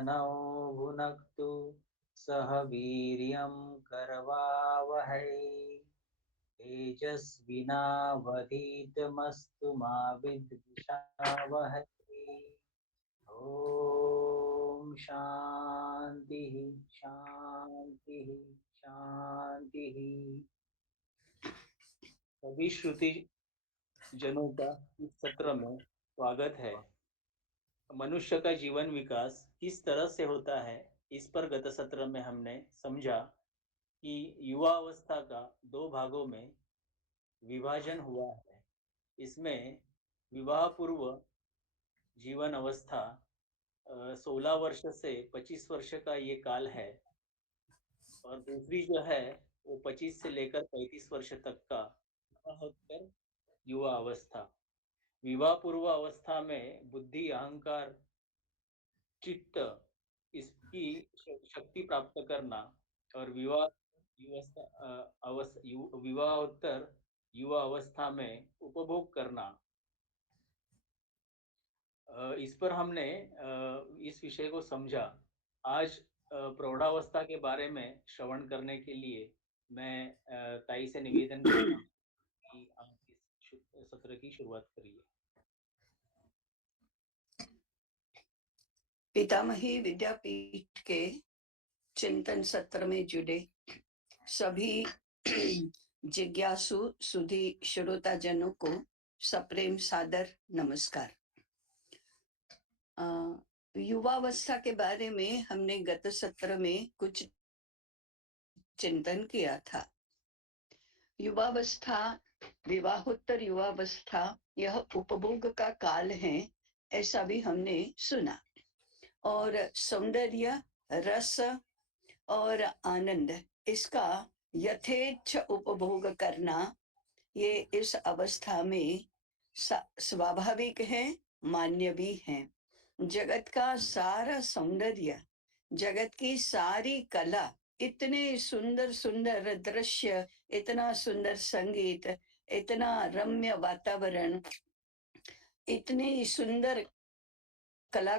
नौ भुनक्तु सह वीर्यं करवावहै तेजस्विनावधीतमस्तु मा विद्विषावहै। ओम शांति शांति शांति। सभी श्रुति जनों का इस सत्र में स्वागत है। मनुष्य का जीवन विकास किस तरह से होता है, इस पर गत सत्र में हमने समझा कि युवा अवस्था का दो भागों में विभाजन हुआ है। इसमें विवाह पूर्व जीवन अवस्था 16 वर्ष से 25 वर्ष का ये काल है, और दूसरी जो है वो 25 से लेकर 35 वर्ष तक का विवाहोत्तर युवा अवस्था। विवाह पूर्व अवस्था में बुद्धि, अहंकार, चित्त, इसकी शक्ति प्राप्त करना, और विवाहोत्तर युवा अवस्था में उपभोग करना, इस पर हमने इस विषय को समझा। आज प्रौढ़ावस्था के बारे में श्रवण करने के लिए मैं ताई से निवेदन करूंगा कि आप इस सत्र की शुरुआत करिए। पितामही विद्यापीठ के चिंतन सत्र में जुड़े सभी जिज्ञासु सुधी श्रोता जनों को सप्रेम सादर नमस्कार। युवावस्था के बारे में हमने गत सत्र में कुछ चिंतन किया था। युवावस्था, विवाहोत्तर युवावस्था यह उपभोग का काल है, ऐसा भी हमने सुना। और सौंदर्य, रस और आनंद, इसका यथेच्छ उपभोग करना ये इस अवस्था में स्वाभाविक है, मान्य भी है। जगत का सारा सौंदर्य, जगत की सारी कला, इतने सुंदर सुंदर दृश्य, इतना सुंदर संगीत, इतना रम्य वातावरण, इतनी सुंदर कला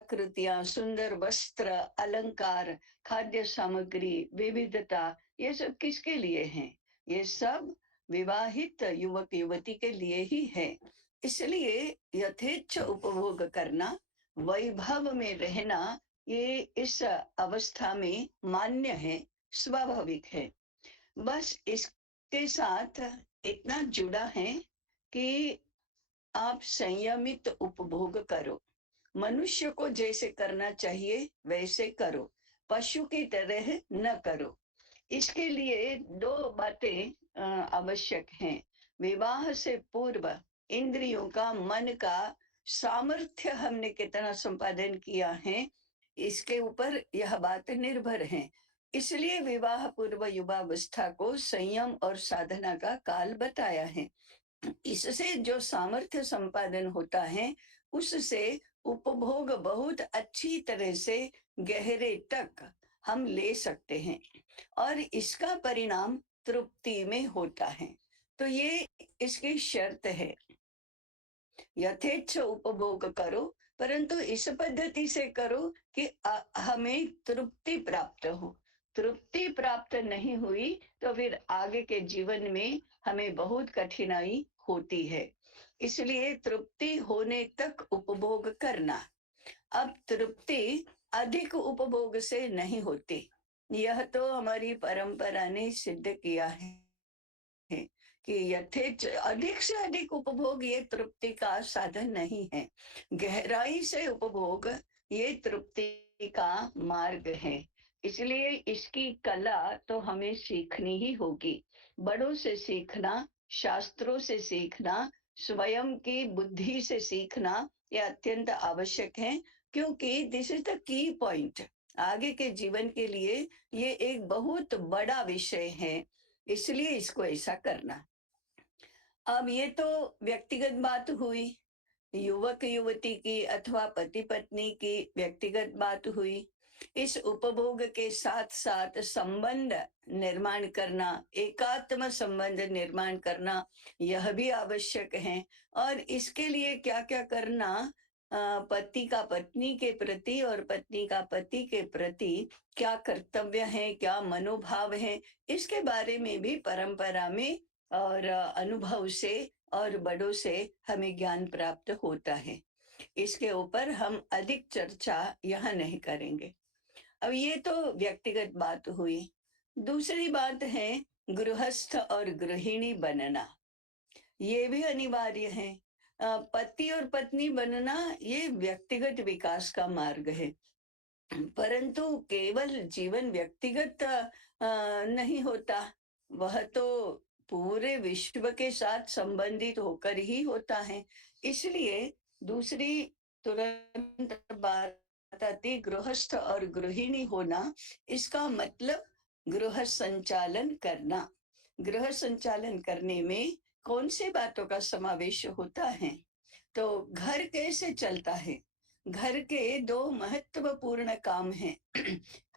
कृतियां, सुंदर वस्त्र, अलंकार, खाद्य सामग्री, विविधता, ये सब किसके लिए हैं? ये सब विवाहित युवक युवती के लिए ही है। इसलिए यथेच्छ उपभोग करना, वैभव में रहना, ये इस अवस्था में मान्य है, स्वाभाविक है। बस इसके साथ इतना जुड़ा है कि आप संयमित उपभोग करो। मनुष्य को जैसे करना चाहिए वैसे करो, पशु की तरह न करो। इसके लिए दो बातें आवश्यक हैं। विवाह से पूर्व इंद्रियों का, मन का सामर्थ्य हमने कितना संपादन किया है, इसके ऊपर यह बात निर्भर है। इसलिए विवाह पूर्व युवावस्था को संयम और साधना का काल बताया है। इससे जो सामर्थ्य संपादन होता है, उससे उपभोग बहुत अच्छी तरह से गहरे तक हम ले सकते हैं, और इसका परिणाम तृप्ति में होता है। तो ये इसकी शर्त है, यथेच्छ उपभोग करो, परंतु इस पद्धति से करो कि हमें तृप्ति प्राप्त हो। तृप्ति प्राप्त नहीं हुई तो फिर आगे के जीवन में हमें बहुत कठिनाई होती है। इसलिए तृप्ति होने तक उपभोग करना। अब तृप्ति अधिक उपभोग से नहीं होती, यह तो हमारी परंपरा ने सिद्ध किया है कि यथेच्छ अधिक से अधिक उपभोग ये तृप्ति का साधन नहीं है। गहराई से उपभोग ये तृप्ति का मार्ग है। इसलिए इसकी कला तो हमें सीखनी ही होगी। बड़ों से सीखना, शास्त्रों से सीखना, स्वयं की बुद्धि से सीखना, ये अत्यंत आवश्यक है, क्योंकि this is the key point. आगे के जीवन के लिए ये एक बहुत बड़ा विषय है, इसलिए इसको ऐसा करना। अब ये तो व्यक्तिगत बात हुई, युवक युवती की अथवा पति पत्नी की व्यक्तिगत बात हुई। इस उपभोग के साथ साथ संबंध निर्माण करना, एकात्म संबंध निर्माण करना, यह भी आवश्यक है। और इसके लिए क्या क्या करना, पति का पत्नी के प्रति और पत्नी का पति के प्रति क्या कर्तव्य है, क्या मनोभाव है, इसके बारे में भी परंपरा में और अनुभव से और बड़ों से हमें ज्ञान प्राप्त होता है। इसके ऊपर हम अधिक चर्चा यहाँ नहीं करेंगे। अब ये तो व्यक्तिगत बात हुई। दूसरी बात है गृहस्थ और गृहिणी बनना। ये भी अनिवार्य है। पति और पत्नी बनना ये व्यक्तिगत विकास का मार्ग है। परंतु केवल जीवन व्यक्तिगत नहीं होता, वह तो पूरे विश्व के साथ संबंधित होकर ही होता है। इसलिए दूसरी तुरंत बात आती गृहस्थ और गृहिणी होना। इसका मतलब गृह संचालन करना। गृह संचालन करने में कौन सी बातों का समावेश होता है? तो घर कैसे चलता है? घर के दो महत्वपूर्ण काम हैं।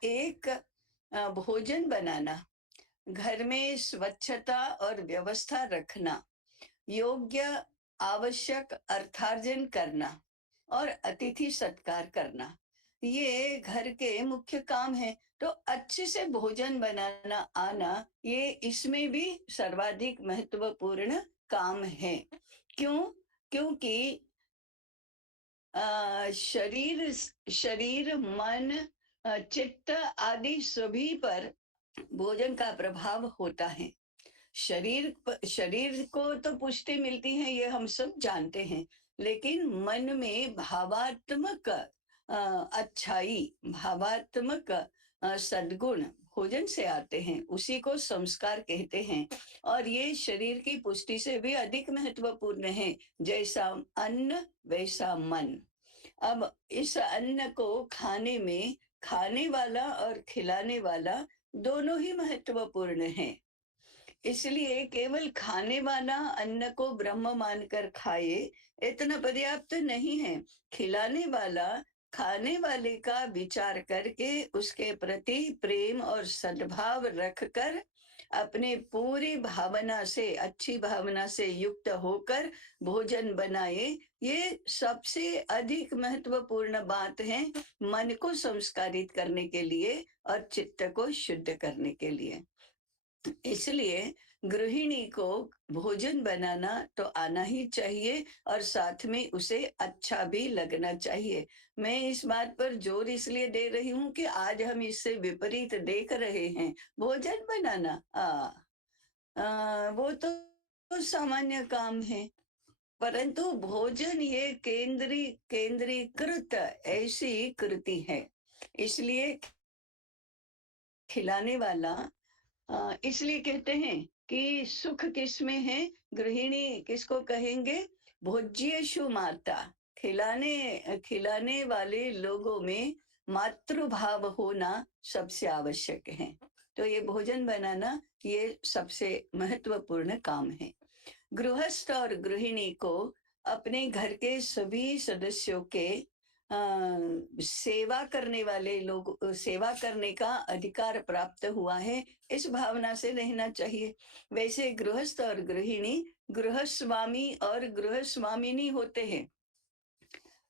एक भोजन बनाना, घर में स्वच्छता और व्यवस्था रखना, योग्य आवश्यक अर्थार्जन करना और अतिथि सत्कार करना। ये घर के मुख्य काम है। तो अच्छे से भोजन बनाना आना ये इसमें भी सर्वाधिक महत्वपूर्ण काम है। क्यों? क्योंकि शरीर शरीर मन चित्त आदि सभी पर भोजन का प्रभाव होता है। शरीर को तो पुष्टि मिलती है, ये हम सब जानते हैं। लेकिन मन में भावात्मक अच्छाई, भावात्मक सद्गुण भोजन से आते हैं, उसी को संस्कार कहते हैं। और ये शरीर की पुष्टि से भी अधिक महत्वपूर्ण है। जैसा अन्न वैसा मन। अब इस अन्न को खाने में खाने वाला और खिलाने वाला दोनों ही महत्वपूर्ण हैं। इसलिए केवल खाने वाला अन्न को ब्रह्म मानकर खाए इतना पर्याप्त नहीं है। खिलाने वाला खाने वाले का विचार करके उसके प्रति प्रेम और सद्भाव रखकर अपने पूरी भावना से, अच्छी भावना से युक्त होकर भोजन बनाए। ये सबसे अधिक महत्वपूर्ण बात है मन को संस्कारित करने के लिए और चित्त को शुद्ध करने के लिए। इसलिए गृहिणी को भोजन बनाना तो आना ही चाहिए और साथ में उसे अच्छा भी लगना चाहिए। मैं इस बात पर जोर इसलिए दे रही हूँ कि आज हम इससे विपरीत देख रहे हैं। भोजन बनाना वो तो सामान्य काम है। परंतु भोजन ये केंद्रीकृत ऐसी कृति है। इसलिए खिलाने वाला इसलिए कहते हैं कि सुख किसमें है? गृहिणी किसको कहेंगे? भोज्येषु माता। खिलाने खिलाने वाले लोगों में मातृभाव होना सबसे आवश्यक है। तो ये भोजन बनाना ये सबसे महत्वपूर्ण काम है। गृहस्थ और गृहिणी को अपने घर के सभी सदस्यों के सेवा करने वाले लोग सेवा करने का अधिकार प्राप्त हुआ है, इस भावना से रहना चाहिए। वैसे गृहस्थ और गृहिणी गृहस्वामी और गृहस्वामिनी होते हैं।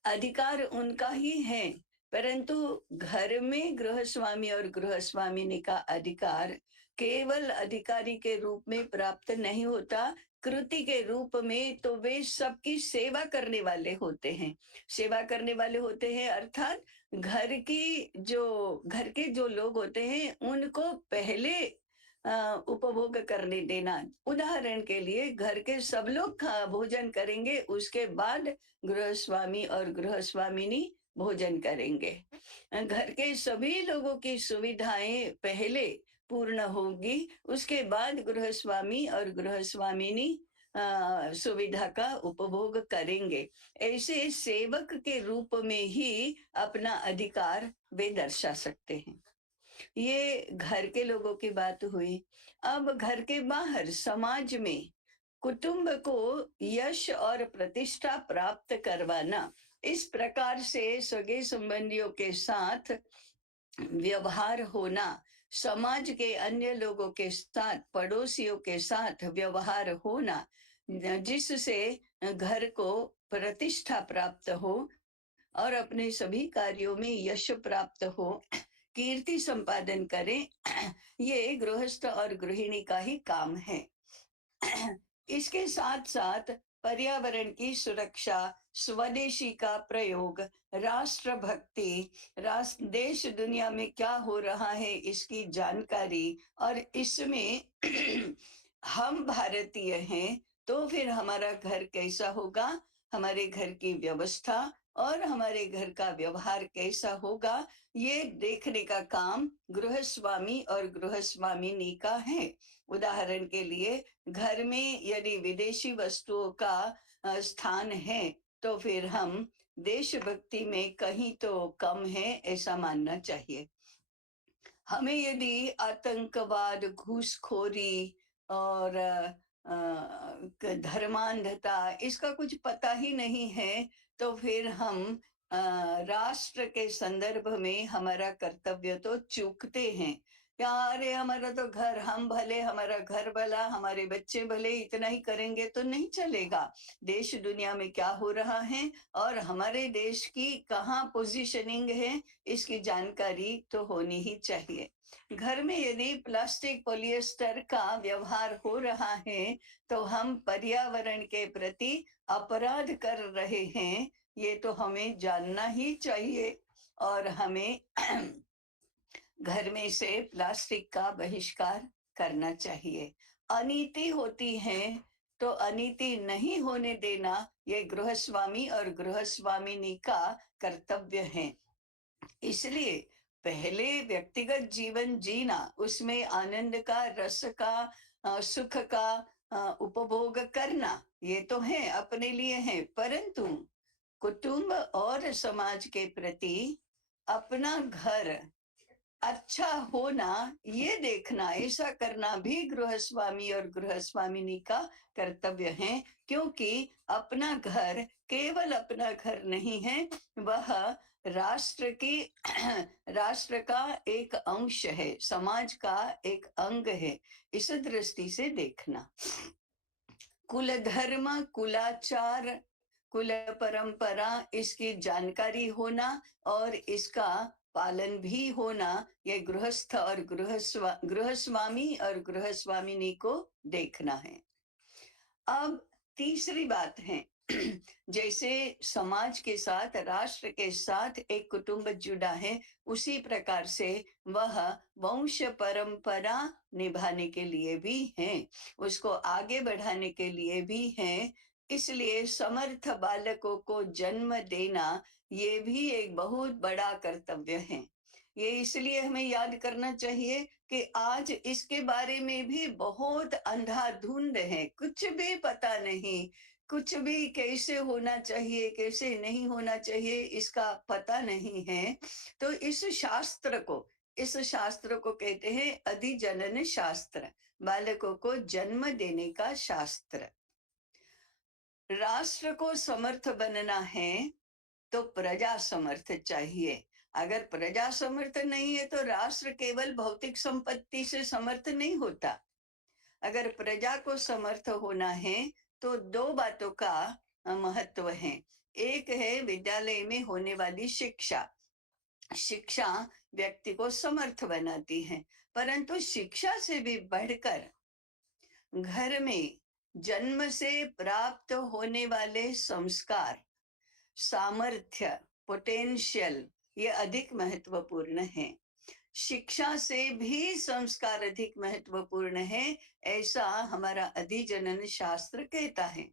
अधिकार उनका ही है। परंतु घर में गृहस्वामी और गृहस्वामिनी का अधिकार केवल अधिकारी के रूप में प्राप्त नहीं होता, कृति के रूप में तो वे सबकी सेवा करने वाले होते हैं। सेवा करने वाले होते हैं अर्थात घर के जो लोग होते हैं उनको पहले उपभोग करने देना। उदाहरण के लिए घर के सब लोग भोजन करेंगे, उसके बाद गृहस्वामी और गृहस्वामिनी भोजन करेंगे। घर के सभी लोगों की सुविधाएं पहले पूर्ण होगी, उसके बाद गृहस्वामी और गृहस्वामिनी सुविधा का उपभोग करेंगे। ऐसे सेवक के रूप में ही अपना अधिकार वे दर्शा सकते हैं। ये घर के लोगों की बात हुई। अब घर के बाहर समाज में कुटुंब को यश और प्रतिष्ठा प्राप्त करवाना, इस प्रकार से सगे संबंधियों के साथ व्यवहार होना, समाज के अन्य लोगों के साथ, पड़ोसियों के साथ व्यवहार होना, जिससे घर को प्रतिष्ठा प्राप्त हो, और अपने सभी कार्यों में यश प्राप्त हो, कीर्ति संपादन करें, ये गृहस्थ और गृहिणी का ही काम है। इसके साथ साथ पर्यावरण की सुरक्षा, स्वदेशी का प्रयोग, राष्ट्रभक्ति, राष्ट्र देश दुनिया में क्या हो रहा है इसकी जानकारी, और इसमें हम भारतीय हैं तो फिर हमारा घर कैसा होगा, हमारे घर की व्यवस्था और हमारे घर का व्यवहार कैसा होगा, ये देखने का काम गृहस्वामी और गृहस्वामिनी का है। उदाहरण के लिए, घर में यदि विदेशी वस्तुओं का स्थान है तो फिर हम देशभक्ति में कहीं तो कम है ऐसा मानना चाहिए। हमें यदि आतंकवाद, घूसखोरी और धर्मांधता इसका कुछ पता ही नहीं है, तो फिर हम राष्ट्र के संदर्भ में हमारा कर्तव्य तो चूकते हैं। यार हमारा तो घर, हम भले, हमारा घर भला, हमारे बच्चे भले, इतना ही करेंगे तो नहीं चलेगा। देश दुनिया में क्या हो रहा है और हमारे देश की कहाँ पोजीशनिंग है, इसकी जानकारी तो होनी ही चाहिए। घर में यदि प्लास्टिक, पॉलिएस्टर का व्यवहार हो रहा है तो हम पर्यावरण के प्रति अपराध कर रहे हैं, ये तो हमें जानना ही चाहिए। और हमें घर में से प्लास्टिक का बहिष्कार करना चाहिए। अनीति होती है तो अनीति नहीं होने देना, ये गृहस्वामी और गृहस्वामिनी का कर्तव्य है। इसलिए पहले व्यक्तिगत जीवन जीना, उसमें आनंद का, रस का, सुख का उपभोग करना, ये तो है, अपने लिए है, परंतु कुटुंब और समाज के प्रति अपना घर अच्छा होना, ये देखना, ऐसा करना भी गृहस्वामी और गृहस्वामिनी का कर्तव्य है। क्योंकि अपना घर केवल अपना घर नहीं है, वह राष्ट्र की राष्ट्र का एक अंश है, समाज का एक अंग है। इस दृष्टि से देखना, कुल धर्म, कुलाचार, कुल परंपरा, इसकी जानकारी होना और इसका पालन भी होना, ये गृहस्थ और गृहस्वामी और गृहस्वामिनी को देखना है। अब तीसरी बात है, जैसे समाज के साथ, राष्ट्र के साथ एक कुटुंब जुड़ा है, उसी प्रकार से वह वंश परंपरा निभाने के लिए भी है, उसको आगे बढ़ाने के लिए भी है। इसलिए समर्थ बालकों को जन्म देना, ये भी एक बहुत बड़ा कर्तव्य है। ये इसलिए हमें याद करना चाहिए कि आज इसके बारे में भी बहुत अंधाधुंध है, कुछ भी पता नहीं, कुछ भी कैसे होना चाहिए, कैसे नहीं होना चाहिए, इसका पता नहीं है। तो इस शास्त्र को कहते हैं अधिजनन शास्त्र, बालकों को जन्म देने का शास्त्र। राष्ट्र को समर्थ बनना है तो प्रजा समर्थ चाहिए। अगर प्रजा समर्थ नहीं है तो राष्ट्र केवल भौतिक संपत्ति से समर्थ नहीं होता। अगर प्रजा को समर्थ होना है तो दो बातों का महत्व है। एक है विद्यालय में होने वाली शिक्षा। शिक्षा व्यक्ति को समर्थ बनाती है, परंतु शिक्षा से भी बढ़कर घर में जन्म से प्राप्त होने वाले संस्कार, सामर्थ्य, पोटेंशियल, ये अधिक महत्वपूर्ण है। शिक्षा से भी संस्कार अधिक महत्वपूर्ण है, ऐसा हमारा अधिजनन शास्त्र कहता है।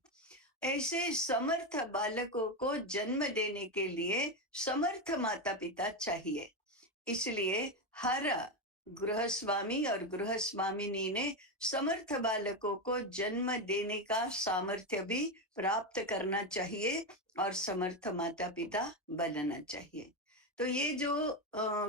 ऐसे समर्थ बालकों को जन्म देने के लिए समर्थ माता पिता चाहिए। इसलिए हर गृहस्वामी और गृहस्वामिनी ने समर्थ बालकों को जन्म देने का सामर्थ्य भी प्राप्त करना चाहिए और समर्थ माता पिता बनना चाहिए। तो ये जो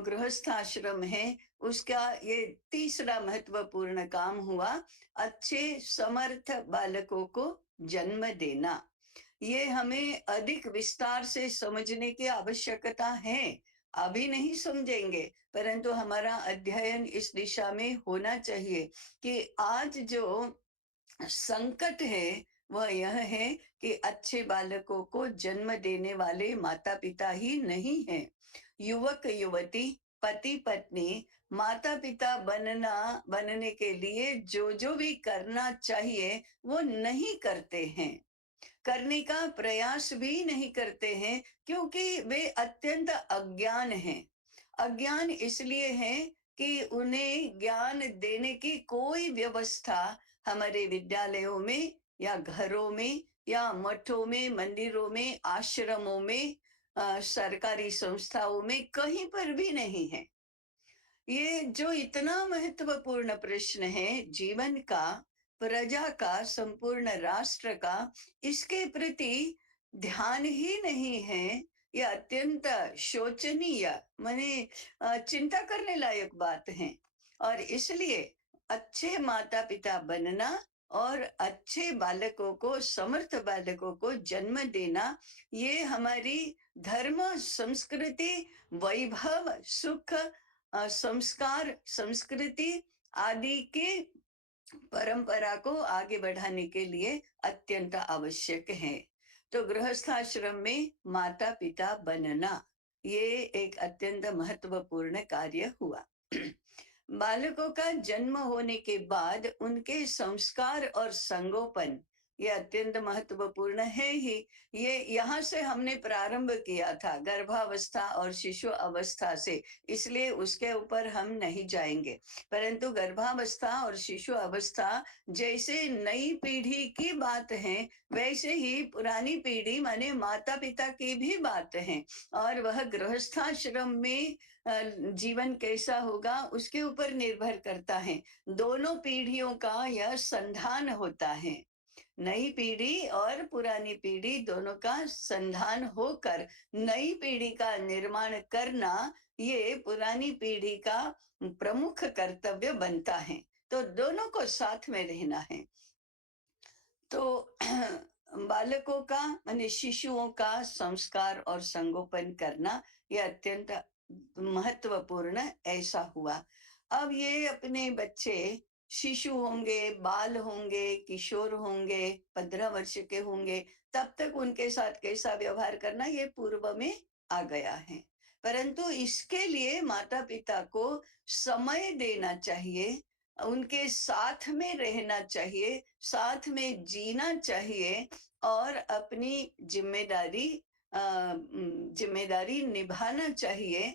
गृहस्थ आश्रम है, उसका ये तीसरा महत्वपूर्ण काम हुआ, अच्छे समर्थ बालकों को जन्म देना। ये हमें अधिक विस्तार से समझने की आवश्यकता है। अभी नहीं समझेंगे, परंतु हमारा अध्ययन इस दिशा में होना चाहिए कि आज जो संकट है वह यह है कि अच्छे बालकों को जन्म देने वाले माता पिता ही नहीं हैं। युवक युवती, पति पत्नी, माता पिता बनने के लिए जो जो भी करना चाहिए वो नहीं करते हैं, करने का प्रयास भी नहीं करते हैं, क्योंकि वे अत्यंत अज्ञान हैं। अज्ञान इसलिए है कि उन्हें ज्ञान देने की कोई व्यवस्था हमारे विद्यालयों में या घरों में या मठों में, मंदिरों में, आश्रमों में, सरकारी संस्थाओं में कहीं पर भी नहीं है। ये जो इतना महत्वपूर्ण प्रश्न है जीवन का, प्रजा का, संपूर्ण राष्ट्र का, इसके प्रति ध्यान ही नहीं है। ये अत्यंत शोचनीय, माने चिंता करने लायक बात है। और इसलिए अच्छे माता पिता बनना और अच्छे बालकों को, समर्थ बालकों को जन्म देना, ये हमारी धर्म, संस्कृति, वैभव, सुख, संस्कार, संस्कृति आदि के परंपरा को आगे बढ़ाने के लिए अत्यंत आवश्यक है। तो गृहस्थाश्रम में माता पिता बनना ये एक अत्यंत महत्वपूर्ण कार्य हुआ। बालकों का जन्म होने के बाद उनके संस्कार और संगोपन ये अत्यंत महत्वपूर्ण है ही। ये यहाँ से हमने प्रारंभ किया था, गर्भावस्था और शिशु अवस्था से, इसलिए उसके ऊपर हम नहीं जाएंगे। परंतु गर्भावस्था और शिशु अवस्था जैसे नई पीढ़ी की बात है, वैसे ही पुरानी पीढ़ी माने माता पिता की भी बात है। और वह गृहस्थाश्रम में जीवन कैसा होगा उसके ऊपर निर्भर करता है। दोनों पीढ़ियों का यह संधान होता है। नई पीढ़ी और पुरानी पीढ़ी दोनों का संधान होकर नई पीढ़ी का निर्माण करना, ये पुरानी पीढ़ी का प्रमुख कर्तव्य बनता है। तो दोनों को साथ में रहना है। तो बालकों का माने शिशुओं का संस्कार और संगोपन करना यह अत्यंत महत्वपूर्ण ऐसा हुआ। अब ये अपने बच्चे शिशु होंगे, बाल होंगे, किशोर होंगे, 15 वर्ष के होंगे, तब तक उनके साथ कैसा व्यवहार करना ये पूर्व में आ गया है। परंतु इसके लिए माता पिता को समय देना चाहिए, उनके साथ में रहना चाहिए, साथ में जीना चाहिए और अपनी जिम्मेदारी जिम्मेदारी निभाना चाहिए।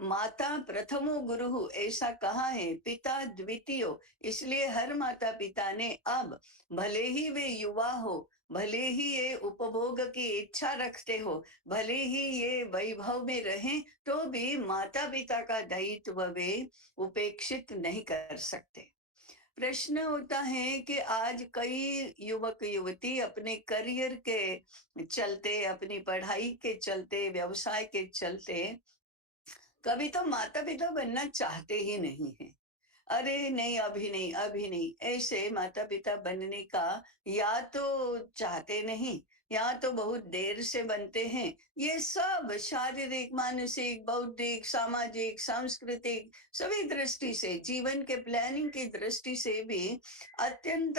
माता प्रथमो गुरु ऐसा कहा है, पिता द्वितीयो। इसलिए हर माता पिता ने अब, भले ही वे युवा हो, भले ही ये उपभोग की इच्छा रखते हो, भले ही ये वैभव में रहें, तो भी माता पिता का दायित्व वे उपेक्षित नहीं कर सकते। प्रश्न होता है कि आज कई युवक युवती अपने करियर के चलते, अपनी पढ़ाई के चलते, व्यवसाय के चलते कभी तो माता पिता बनना चाहते ही नहीं है। अरे नहीं, अभी नहीं, अभी नहीं, ऐसे माता पिता बनने का या तो चाहते नहीं, या तो बहुत देर से बनते हैं। ये सब शारीरिक, मानसिक, बौद्धिक, सामाजिक, सांस्कृतिक सभी दृष्टि से, जीवन के प्लानिंग की दृष्टि से भी अत्यंत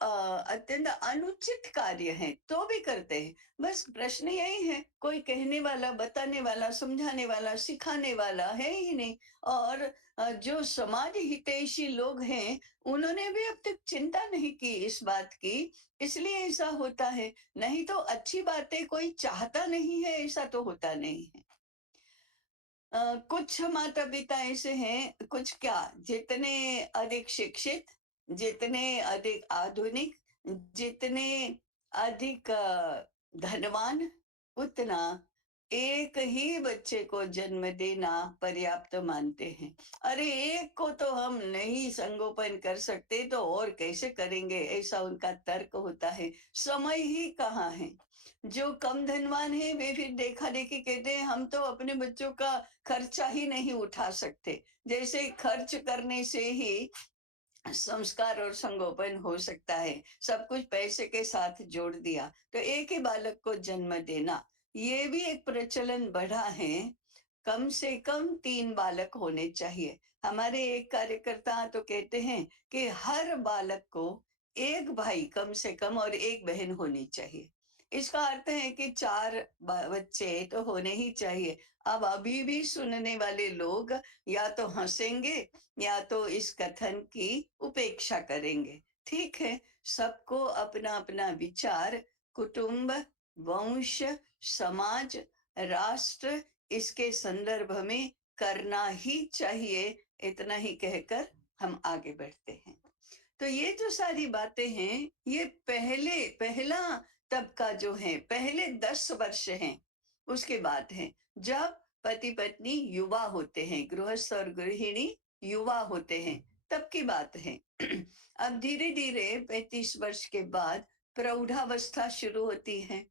अत्यंत अनुचित कार्य है, तो भी करते हैं। बस प्रश्न यही है, कोई कहने वाला, बताने वाला, समझाने वाला, सिखाने वाला है ही नहीं। और जो समाज हितैषी लोग हैं, उन्होंने भी अब तक चिंता नहीं की इस बात की, इसलिए ऐसा होता है। नहीं तो अच्छी बातें कोई चाहता नहीं है, ऐसा तो होता नहीं है। कुछ माता पिता ऐसे हैं, कुछ क्या, जितने अधिक शिक्षित, जितने अधिक आधुनिक, जितने अधिक धनवान, उतना एक ही बच्चे को जन्म देना पर्याप्त मानते हैं। अरे एक को तो हम नहीं संगोपन कर सकते, तो और कैसे करेंगे, ऐसा उनका तर्क होता है। समय ही कहाँ है। जो कम धनवान है वे फिर देखा देखी कहते हैं, हम तो अपने बच्चों का खर्चा ही नहीं उठा सकते। जैसे खर्च करने से ही संस्कार और संगोपन हो सकता है, सब कुछ पैसे के साथ जोड़ दिया। तो एक ही बालक को जन्म देना, ये भी एक प्रचलन बढ़ा है। कम से कम 3 बालक होने चाहिए। हमारे एक कार्यकर्ता तो कहते हैं कि हर बालक को एक भाई कम से कम और एक बहन होनी चाहिए। इसका अर्थ है कि 4 बच्चे तो होने ही चाहिए। अब अभी भी सुनने वाले लोग या तो हंसेंगे या तो इस कथन की उपेक्षा करेंगे। ठीक है, सबको अपना अपना विचार कुटुंब, वंश, समाज, राष्ट्र, इसके संदर्भ में करना ही चाहिए। इतना ही कहकर हम आगे बढ़ते हैं। तो ये जो सारी बातें हैं, ये पहला तबका जो है, पहले 10 वर्ष हैं, उसके बाद है जब पति पत्नी युवा होते हैं, गृहस्थ और गृहिणी युवा होते हैं, तब की बात है। अब धीरे धीरे 35 वर्ष के बाद प्रौढ़ावस्था शुरू होती है।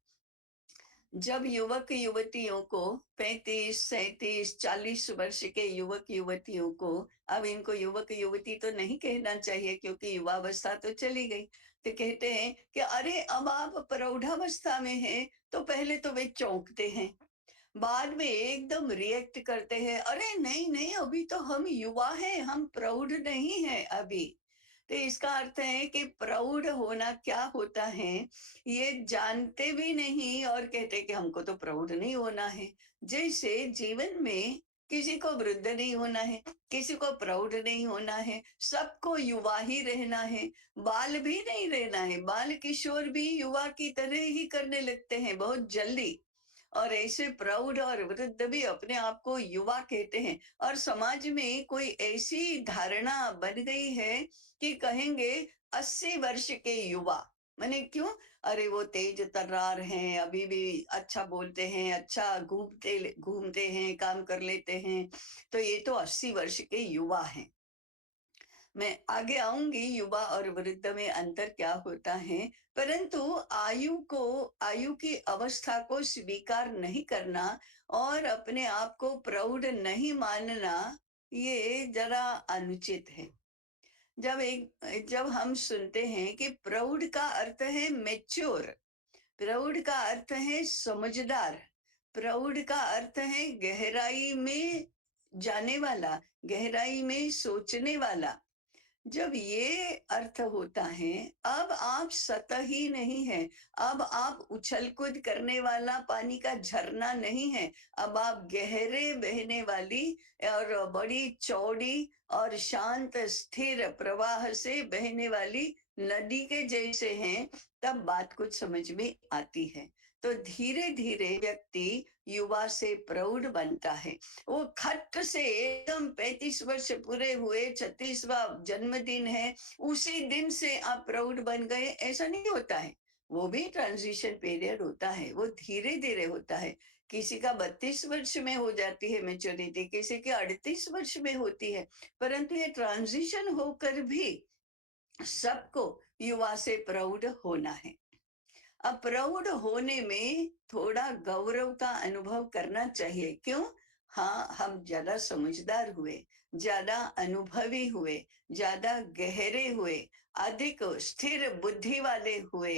जब युवक युवतियों को 35, 37, 40 वर्ष के युवक युवतियों को, अब इनको युवक युवती तो नहीं कहना चाहिए क्योंकि युवावस्था तो चली गई, तो कहते हैं कि अरे अब आप प्रौढ़ावस्था में हैं, तो पहले तो वे चौंकते हैं, बाद में एकदम रिएक्ट करते हैं, अरे नहीं नहीं अभी तो हम युवा हैं, हम प्रौढ़ नहीं हैं अभी। तो इसका अर्थ है कि प्रौढ़ होना क्या होता है, ये जानते भी नहीं और कहते कि हमको तो प्रौढ़ नहीं होना है। जैसे जीवन में किसी को वृद्ध नहीं होना है, किसी को प्रौढ़ नहीं होना है, सबको युवा ही रहना है, बाल भी नहीं रहना है। बाल किशोर भी युवा की तरह ही करने लगते हैं बहुत जल्दी, और ऐसे प्रौढ़ और वृद्ध भी अपने आप को युवा कहते हैं। और समाज में कोई ऐसी धारणा बन गई है कि कहेंगे 80 वर्ष के युवा, माने क्यों? अरे वो तेज तर्रार हैं, अभी भी अच्छा बोलते हैं, अच्छा घूमते घूमते हैं, काम कर लेते हैं, तो ये तो 80 वर्ष के युवा हैं। मैं आगे आऊंगी युवा और वृद्ध में अंतर क्या होता है, परंतु आयु की अवस्था को स्वीकार नहीं करना और अपने आप को प्रौढ़ नहीं मानना, ये जरा अनुचित है। जब हम सुनते हैं कि प्रौढ़ का अर्थ है मेच्योर, प्रौढ़ का अर्थ है समझदार, प्रौढ़ का अर्थ है गहराई में जाने वाला, गहराई में सोचने वाला। जब ये अर्थ होता है, अब आप सतही नहीं है, अब आप उछल कूद करने वाला पानी का झरना नहीं है, अब आप गहरे बहने वाली और बड़ी चौड़ी और शांत स्थिर प्रवाह से बहने वाली नदी के जैसे हैं, तब बात कुछ समझ में आती है। तो धीरे धीरे व्यक्ति युवा से प्रौढ़ बनता है। वो खट से एकदम 35 वर्ष पूरे हुए, 36वां जन्मदिन है, उसी दिन से आप प्रौढ़ बन गए, ऐसा नहीं होता है। वो भी ट्रांजिशन पीरियड होता है, वो धीरे धीरे होता है। किसी का 32 वर्ष में हो जाती है मेच्योरिटी, किसी के 38 वर्ष में होती है, परंतु ये ट्रांजिशन होकर भी सबको युवा से प्रौढ़ होना है। अब प्रौढ़ होने में थोड़ा गौरव का अनुभव करना चाहिए। क्यों? हाँ, हम ज्यादा समझदार हुए, ज्यादा अनुभवी हुए, ज्यादा गहरे हुए, अधिक स्थिर बुद्धि वाले हुए।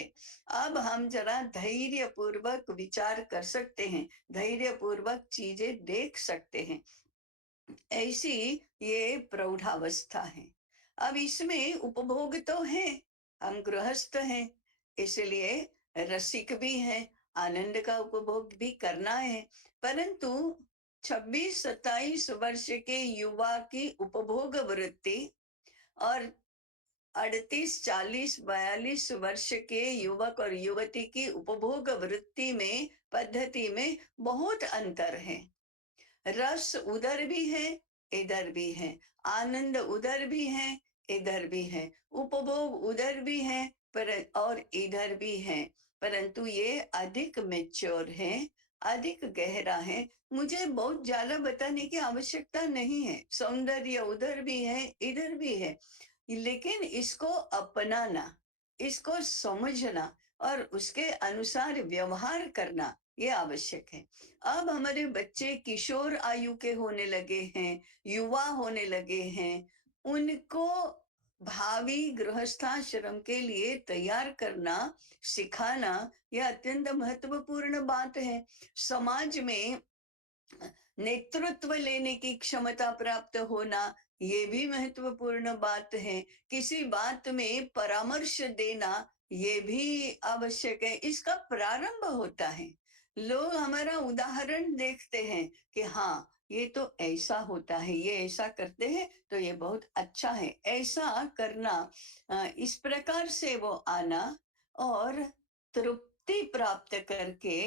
अब हम जरा धैर्य पूर्वक विचार कर सकते हैं, धैर्य पूर्वक चीजें देख सकते हैं। ऐसी ये प्रौढ़ावस्था है। अब इसमें उपभोग तो है, हम गृहस्थ हैं, इसलिए रसिक भी हैं, आनंद का उपभोग भी करना है, परंतु 26, 27 वर्ष के युवा की उपभोग वृत्ति और 38, 40, 42 वर्ष के युवक और युवती की उपभोग वृत्ति में, पद्धति में बहुत अंतर है। रस उधर भी है, इधर भी है, आनंद उधर भी है, इधर भी है, उपभोग उधर भी है पर और इधर भी है, परंतु ये अधिक मेच्योर है, अधिक गहरा है। मुझे बहुत ज्यादा बताने की आवश्यकता नहीं है, सौंदर्य उधर भी है, इधर भी है, लेकिन इसको अपनाना, इसको समझना और उसके अनुसार व्यवहार करना, ये आवश्यक है। अब हमारे बच्चे किशोर आयु के होने लगे हैं, युवा होने लगे हैं, उनको भावी गृहस्थाश्रम के लिए तैयार करना, सिखाना, यह अत्यंत महत्वपूर्ण बात है। समाज में नेतृत्व लेने की क्षमता प्राप्त होना, ये भी महत्वपूर्ण बात है। किसी बात में परामर्श देना ये भी आवश्यक है। इसका प्रारंभ होता है। लोग हमारा उदाहरण देखते हैं कि हाँ, ये तो ऐसा होता है, ये ऐसा करते हैं तो ये बहुत अच्छा है। ऐसा करना, इस प्रकार से वो आना और तृप्ति प्राप्त करके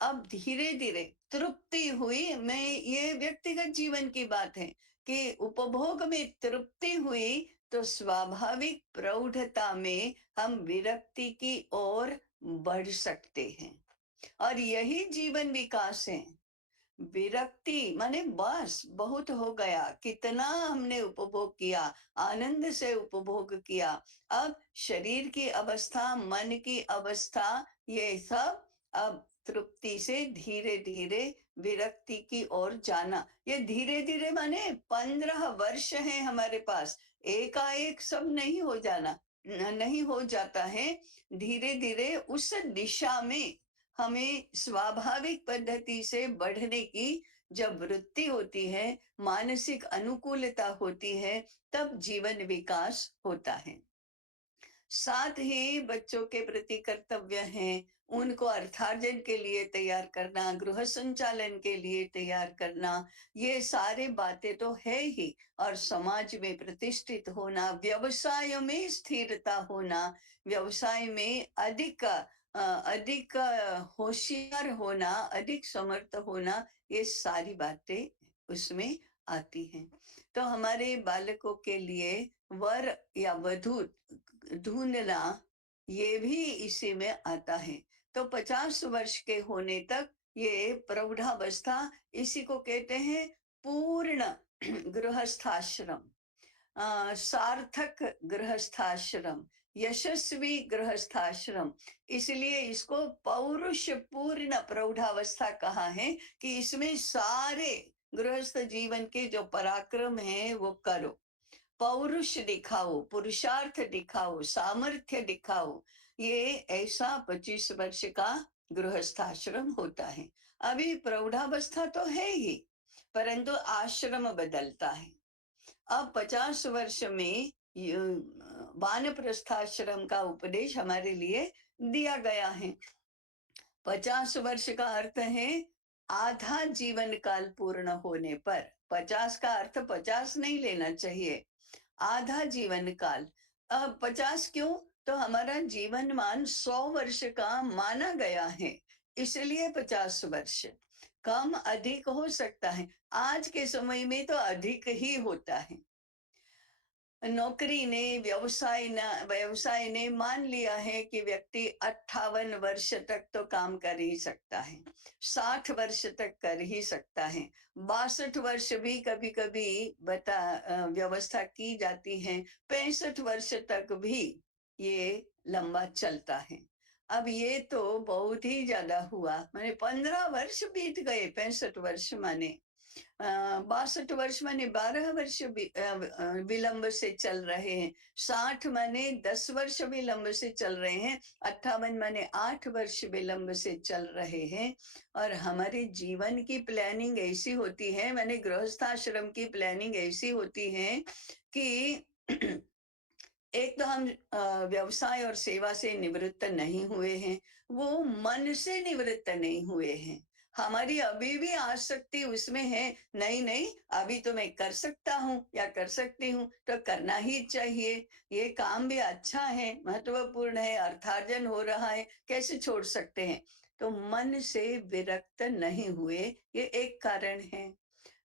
अब धीरे-धीरे तृप्ति हुई। मैं ये व्यक्तिगत जीवन की बात है कि उपभोग में तृप्ति हुई तो स्वाभाविक प्रौढ़ता में हम विरक्ति की ओर बढ़ सकते हैं। और यही जीवन विकास है। विरक्ति माने बस बहुत हो गया, कितना हमने उपभोग किया, आनंद से उपभोग किया। अब शरीर की अवस्था, मन की अवस्था, ये सब अब तृप्ति से धीरे धीरे विरक्ति की ओर जाना। ये धीरे धीरे माने 15 वर्ष है हमारे पास, एकाएक सब नहीं हो जाना, नहीं हो जाता है। धीरे धीरे उस दिशा में हमें स्वाभाविक पद्धति से बढ़ने की जब वृत्ति होती है, मानसिक अनुकूलता होती है, तब जीवन विकास होता है। साथ ही बच्चों के प्रति कर्तव्य हैं, उनको अर्थार्जन के लिए तैयार करना, गृह संचालन के लिए तैयार करना, ये सारे बातें तो है ही। और समाज में प्रतिष्ठित होना, व्यवसाय में स्थिरता होना, व्यवसाय में अधिक होशियार होना, अधिक समर्थ होना, ये सारी बातें उसमें आती हैं। तो हमारे बालकों के लिए वर या वधू ढूंढना, ये भी इसी में आता है। तो 50 वर्ष के होने तक ये प्रौढ़ावस्था, इसी को कहते हैं पूर्ण गृहस्थाश्रम, सार्थक गृहस्थाश्रम, यशस्वी गृहस्थाश्रम। इसलिए इसको पौरुष पूर्ण प्रौढ़ावस्था कहा है कि इसमें सारे गृहस्थ जीवन के जो पराक्रम है वो करो, पौरुष दिखाओ, पुरुषार्थ दिखाओ, सामर्थ्य दिखाओ। ये ऐसा 25 वर्ष का गृहस्थाश्रम होता है। अभी प्रौढ़ावस्था तो है ही, परंतु आश्रम बदलता है। अब 50 वर्ष में वानप्रस्थाश्रम का उपदेश हमारे लिए दिया गया है। 50 वर्ष का अर्थ है आधा जीवन काल पूर्ण होने पर। 50 का अर्थ 50 नहीं लेना चाहिए, आधा जीवन काल। अब 50 क्यों? तो हमारा जीवन मान 100 वर्ष का माना गया है, इसलिए 50 वर्ष। कम अधिक हो सकता है, आज के समय में तो अधिक ही होता है। नौकरी ने, व्यवसाय ने मान लिया है कि व्यक्ति 58 वर्ष तक तो काम कर ही सकता है, 60 वर्ष तक कर ही सकता है, 62 वर्ष भी कभी कभी व्यवस्था की जाती है, 65 वर्ष तक भी ये लंबा चलता है। अब ये तो बहुत ही ज्यादा हुआ, माने 15 वर्ष बीत गए, 65 वर्ष माने 62 वर्ष माने 12 वर्ष विलंब से चल रहे हैं, 60 माने 10 वर्ष विलंब से चल रहे हैं, 58 माने 8 वर्ष विलंब से चल रहे हैं। और हमारे जीवन की प्लानिंग ऐसी होती है, माने गृहस्थाश्रम की प्लानिंग ऐसी होती है कि एक तो हम व्यवसाय और सेवा से निवृत्त नहीं हुए हैं, वो मन से निवृत्त नहीं हुए हैं। हमारी अभी भी आसक्ति उसमें है, नहीं नहीं अभी तो मैं कर सकता हूँ या कर सकती हूँ, तो करना ही चाहिए, ये काम भी अच्छा है, महत्वपूर्ण है, अर्थार्जन हो रहा है, कैसे छोड़ सकते हैं? तो मन से विरक्त नहीं हुए, ये एक कारण है।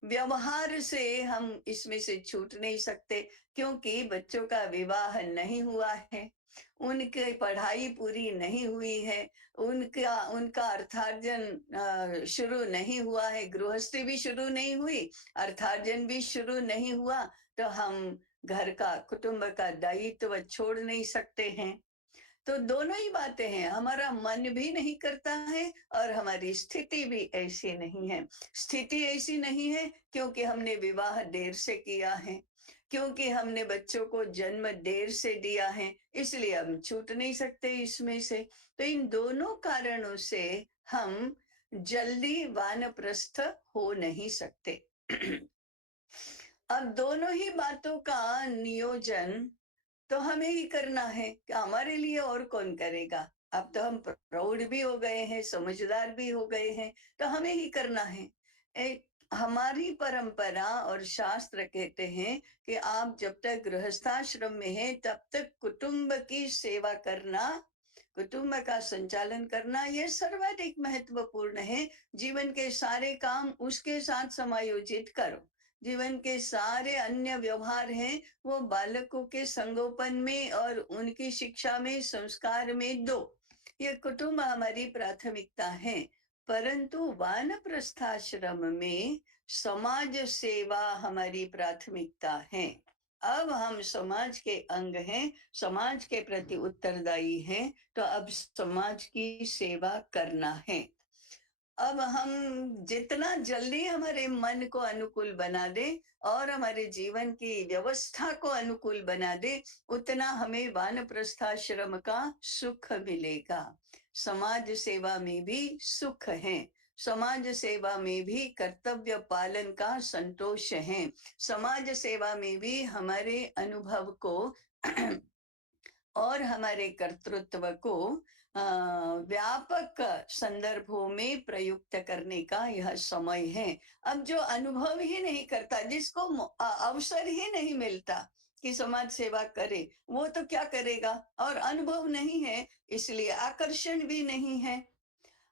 व्यवहार से हम इसमें से छूट नहीं सकते, क्योंकि बच्चों का विवाह नहीं हुआ है, उनकी पढ़ाई पूरी नहीं हुई है, उनका उनका अर्थार्जन शुरू नहीं हुआ है, गृहस्थी भी शुरू नहीं हुई, अर्थार्जन भी शुरू नहीं हुआ, तो हम घर का, कुटुंब का दायित्व छोड़ नहीं सकते हैं। तो दोनों ही बातें हैं, हमारा मन भी नहीं करता है और हमारी स्थिति भी ऐसी नहीं है। स्थिति ऐसी नहीं है क्योंकि हमने विवाह देर से किया है, क्योंकि हमने बच्चों को जन्म देर से दिया है, इसलिए हम छूट नहीं सकते इसमें से। तो इन दोनों कारणों से हम जल्दी वानप्रस्थ हो नहीं सकते। अब दोनों ही बातों का नियोजन तो हमें ही करना है कि हमारे लिए और कौन करेगा। अब तो हम प्रौढ़ भी हो गए हैं, समझदार भी हो गए हैं, तो हमें ही करना है। एक हमारी परंपरा और शास्त्र कहते हैं कि आप जब तक गृहस्थाश्रम में हैं तब तक कुटुंब की सेवा करना, कुटुंब का संचालन करना ये सर्वाधिक महत्वपूर्ण है। जीवन के सारे काम उसके साथ समायोजित करो। जीवन के सारे अन्य व्यवहार हैं वो बालकों के संगोपन में और उनकी शिक्षा में, संस्कार में दो। ये कुटुंब हमारी प्राथमिकता है। परंतु वानप्रस्थाश्रम में समाज सेवा हमारी प्राथमिकता है। अब हम समाज के अंग हैं, समाज के प्रति उत्तरदायी हैं, तो अब समाज की सेवा करना है। अब हम जितना जल्दी हमारे मन को अनुकूल बना दे और हमारे जीवन की व्यवस्था को अनुकूल बना दे, उतना हमें वानप्रस्थाश्रम का सुख मिलेगा। समाज सेवा में भी सुख है, समाज सेवा में भी कर्तव्य पालन का संतोष है, समाज सेवा में भी हमारे अनुभव को और हमारे कर्तृत्व को व्यापक संदर्भों में प्रयुक्त करने का यह समय है। अब जो अनुभव ही नहीं करता, जिसको अवसर ही नहीं मिलता कि समाज सेवा करे, वो तो क्या करेगा। और अनुभव नहीं है इसलिए आकर्षण भी नहीं है।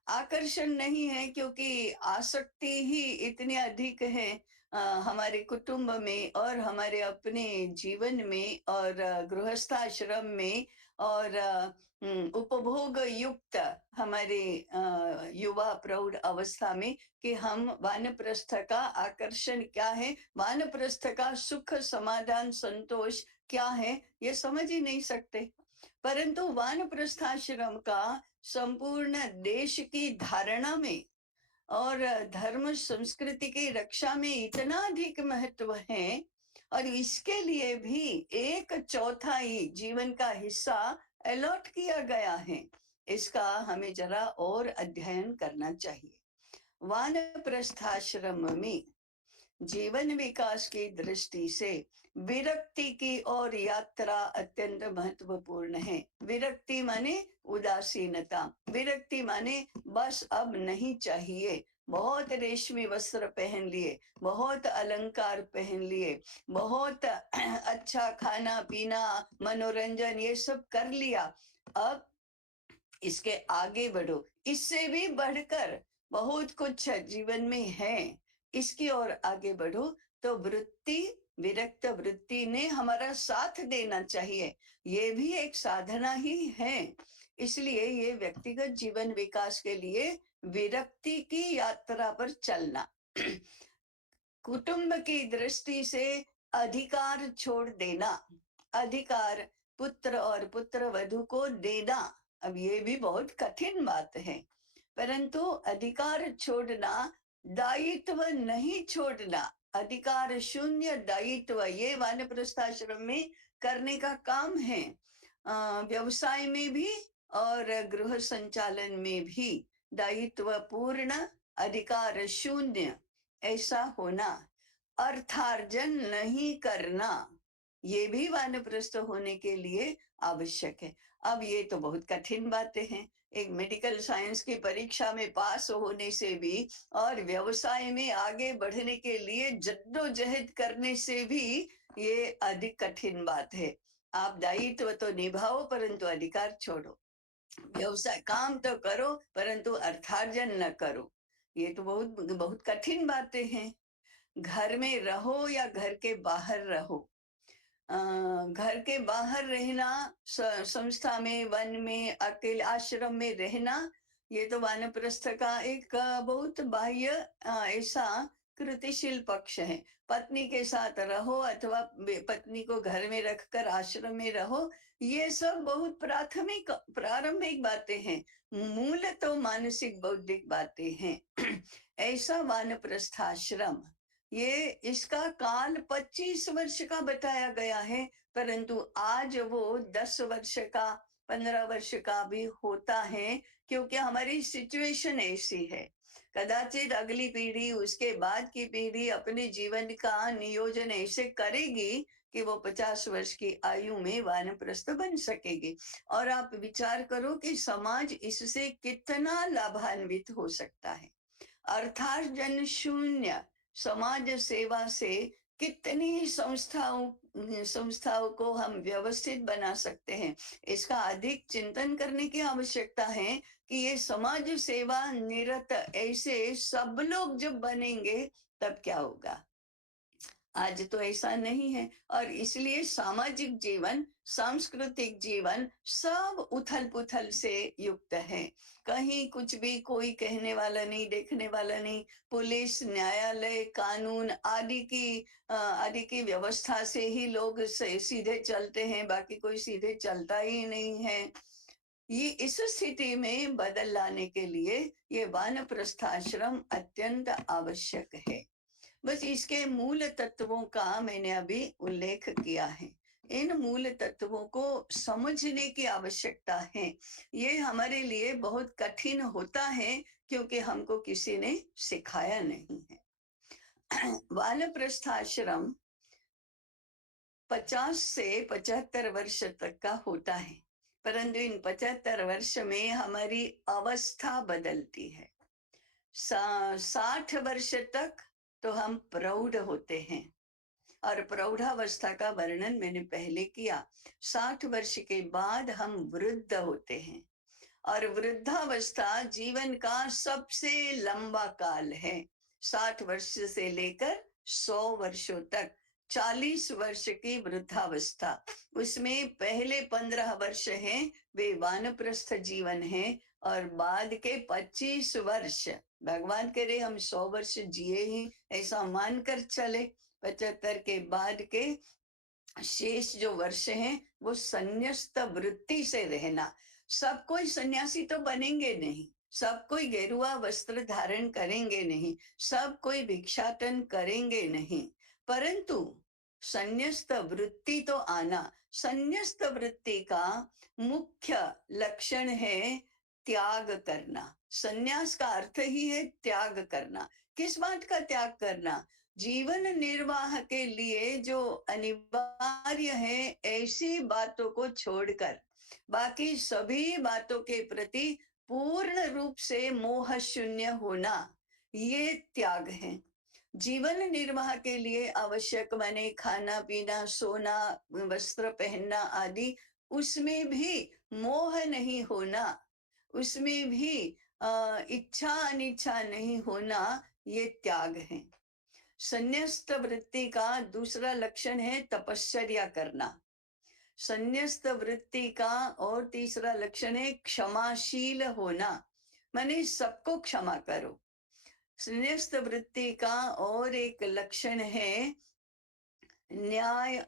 आकर्षण नहीं है क्योंकि आसक्ति ही इतनी अधिक है हमारे कुटुंब में और हमारे अपने जीवन में और गृहस्थाश्रम में और उपभोग युक्त हमारे युवा प्रौढ़ अवस्था में कि हम वानप्रस्थ का आकर्षण क्या है, वानप्रस्थ का सुख समाधान संतोष क्या है, ये समझ ही नहीं सकते। परंतु वानप्रस्थाश्रम का संपूर्ण देश की धारणा में और धर्म संस्कृति की रक्षा में इतना अधिक महत्व है और इसके लिए भी 1/4 जीवन का हिस्सा अलॉट किया गया है। इसका हमें जरा और अध्ययन करना चाहिए। वानप्रस्थाश्रम में जीवन विकास की दृष्टि से विरक्ति की और यात्रा अत्यंत महत्वपूर्ण है। विरक्ति माने उदासीनता, विरक्ति माने बस अब नहीं चाहिए। बहुत रेशमी वस्त्र पहन लिए, बहुत अलंकार पहन लिए, बहुत अच्छा खाना पीना मनोरंजन ये सब कर लिया, अब इसके आगे बढ़ो, इससे भी बढ़कर बहुत कुछ जीवन में है, इसकी ओर आगे बढ़ो। तो वृत्ति, विरक्त वृत्ति ने हमारा साथ देना चाहिए। ये भी एक साधना ही है। इसलिए ये व्यक्तिगत जीवन विकास के लिए विरक्ति की यात्रा पर चलना कुटुंब की दृष्टि से अधिकार छोड़ देना, अधिकार पुत्र और पुत्र वधू को देना। अब ये भी बहुत कठिन बात है, परंतु अधिकार छोड़ना, दायित्व नहीं छोड़ना, अधिकार शून्य दायित्व, ये वानप्रस्थाश्रम में करने का काम है। व्यवसाय में भी और गृह संचालन में भी दायित्व पूर्ण, अधिकार शून्य ऐसा होना। अर्थार्जन नहीं करना, ये भी वानप्रस्थ होने के लिए आवश्यक है। अब ये तो बहुत कठिन बातें हैं। एक मेडिकल साइंस की परीक्षा में पास होने से भी और व्यवसाय में आगे बढ़ने के लिए जद्दोजहद करने से भी ये अधिक कठिन बात है। आप दायित्व तो निभाओ परंतु अधिकार छोड़ो। व्यवसाय काम तो करो परंतु अर्थार्जन न करो। ये तो बहुत बहुत कठिन बातें हैं। घर में रहो या घर के बाहर रहो, घर के बाहर रहना, संस्था में, वन में, अकेले आश्रम में रहना, ये तो वानप्रस्थ का एक बहुत बाह्य ऐसा कृतिशील पक्ष है। पत्नी के साथ रहो अथवा पत्नी को घर में रखकर आश्रम में रहो, ये सब बहुत प्राथमिक प्रारंभिक बातें हैं। मूल तो मानसिक बौद्धिक बातें हैं। ऐसा वानप्रस्थाश्रम, ये इसका काल 25 वर्ष का बताया गया है, परंतु आज वो 10 वर्ष का, 15 वर्ष का भी होता है, क्योंकि हमारी सिचुएशन ऐसी है। कदाचित अगली पीढ़ी, उसके बाद की पीढ़ी अपने जीवन का नियोजन ऐसे करेगी कि वो 50 वर्ष की आयु में वानप्रस्थ बन सकेगी। और आप विचार करो कि समाज इससे कितना लाभान्वित हो सकता है। अर्थार्जन शून्य समाज सेवा से कितनी संस्थाओं को हम व्यवस्थित बना सकते हैं। इसका अधिक चिंतन करने की आवश्यकता है कि ये समाज सेवा निरत ऐसे सब लोग जब बनेंगे तब क्या होगा। आज तो ऐसा नहीं है, और इसलिए सामाजिक जीवन, सांस्कृतिक जीवन सब उथल पुथल से युक्त है। कहीं कुछ भी कोई कहने वाला नहीं, देखने वाला नहीं। पुलिस, न्यायालय, कानून आदि की व्यवस्था से ही लोग सीधे चलते हैं, बाकी कोई सीधे चलता ही नहीं है। ये इस स्थिति में बदल लाने के लिए ये वानप्रस्थाश्रम अत्यंत आवश्यक है। बस इसके मूल तत्वों का मैंने अभी उल्लेख किया है। इन मूल तत्वों को समझने की आवश्यकता है। ये हमारे लिए बहुत कठिन होता है क्योंकि हमको किसी ने सिखाया नहीं है। वानप्रस्थाश्रम 50 से 75 वर्ष तक का होता है, परंतु इन 75 वर्ष में हमारी अवस्था बदलती है। 60 वर्ष तक तो हम प्रौढ़ होते हैं, और प्रौढ़ावस्था का वर्णन मैंने पहले किया। 60 वर्ष के बाद हम वृद्ध होते हैं, और वृद्धावस्था जीवन का सबसे लंबा काल है। 60 वर्ष से लेकर 100 वर्षों तक 40 वर्ष की वृद्धावस्था, उसमें पहले 15 वर्ष हैं वे वानप्रस्थ जीवन है, और बाद के 25 वर्ष भगवान करे हम 100 वर्ष जिए ही, ऐसा मानकर चले। 75 के बाद के शेष जो वर्ष हैं वो संन्यास्त वृत्ति से रहना। सब कोई सन्यासी तो बनेंगे नहीं, सब कोई गेरुआ वस्त्र धारण करेंगे नहीं, सब कोई भिक्षाटन करेंगे नहीं, परंतु संन्यास्त वृत्ति तो आना। संन्यास्त वृत्ति का मुख्य लक्षण है त्याग करना। संन्यास का अर्थ ही है त्याग करना। किस बात का त्याग करना? जीवन निर्वाह के लिए जो अनिवार्य है ऐसी बातों को छोड़कर बाकी सभी बातों के प्रति पूर्ण रूप से मोह शून्य होना, ये त्याग है। जीवन निर्वाह के लिए आवश्यक माने खाना पीना, सोना, वस्त्र पहनना आदि, उसमें भी मोह नहीं होना, उसमें भी इच्छा अनिच्छा नहीं होना, ये त्याग है। संन्यस्त वृत्ति का दूसरा लक्षण है तपश्चर्या करना। संन्यस्त वृत्ति का और तीसरा लक्षण है क्षमाशील होना, माने सबको क्षमा करो। संन्यस्त वृत्ति का और एक लक्षण है न्याय,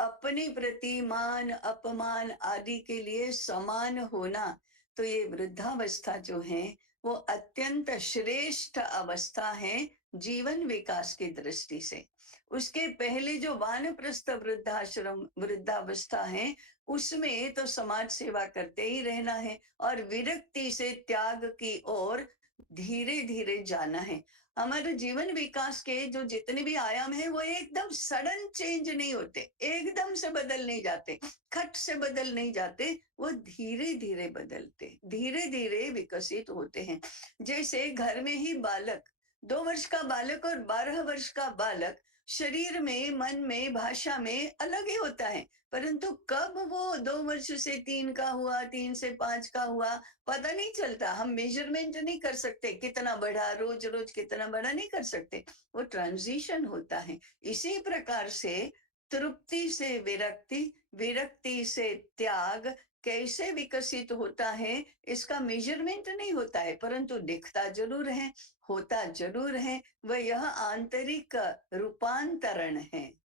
अपने प्रति मान अपमान आदि के लिए समान होना। तो ये वृद्धावस्था जो है वो अत्यंत श्रेष्ठ अवस्था है जीवन विकास की दृष्टि से। उसके पहले जो वानप्रस्थ वृद्धाश्रम वृद्धावस्था है उसमें तो समाज सेवा करते ही रहना है, और विरक्ति से त्याग की ओर धीरे धीरे जाना है। हमारे जीवन विकास के जो जितने भी आयाम है वो एकदम सडन चेंज नहीं होते, एकदम से बदल नहीं जाते, खट से बदल नहीं जाते, वो धीरे धीरे बदलते, धीरे धीरे विकसित होते हैं। जैसे घर में ही बालक, 2 वर्ष का बालक और 12 वर्ष का बालक शरीर में, मन में, भाषा में अलग ही होता है, परंतु कब वो 2 वर्ष से 3 का हुआ, 3 से 5 का हुआ, पता नहीं चलता। हम मेजरमेंट नहीं कर सकते कितना बढ़ा, रोज रोज कितना बढ़ा नहीं कर सकते, वो ट्रांजिशन होता है। इसी प्रकार से तृप्ति से विरक्ति, विरक्ति से त्याग कैसे विकसित होता है इसका मेजरमेंट नहीं होता है, परंतु दिखता जरूर है, होता जरूर है। वह यह आंतरिक रूपांतरण है।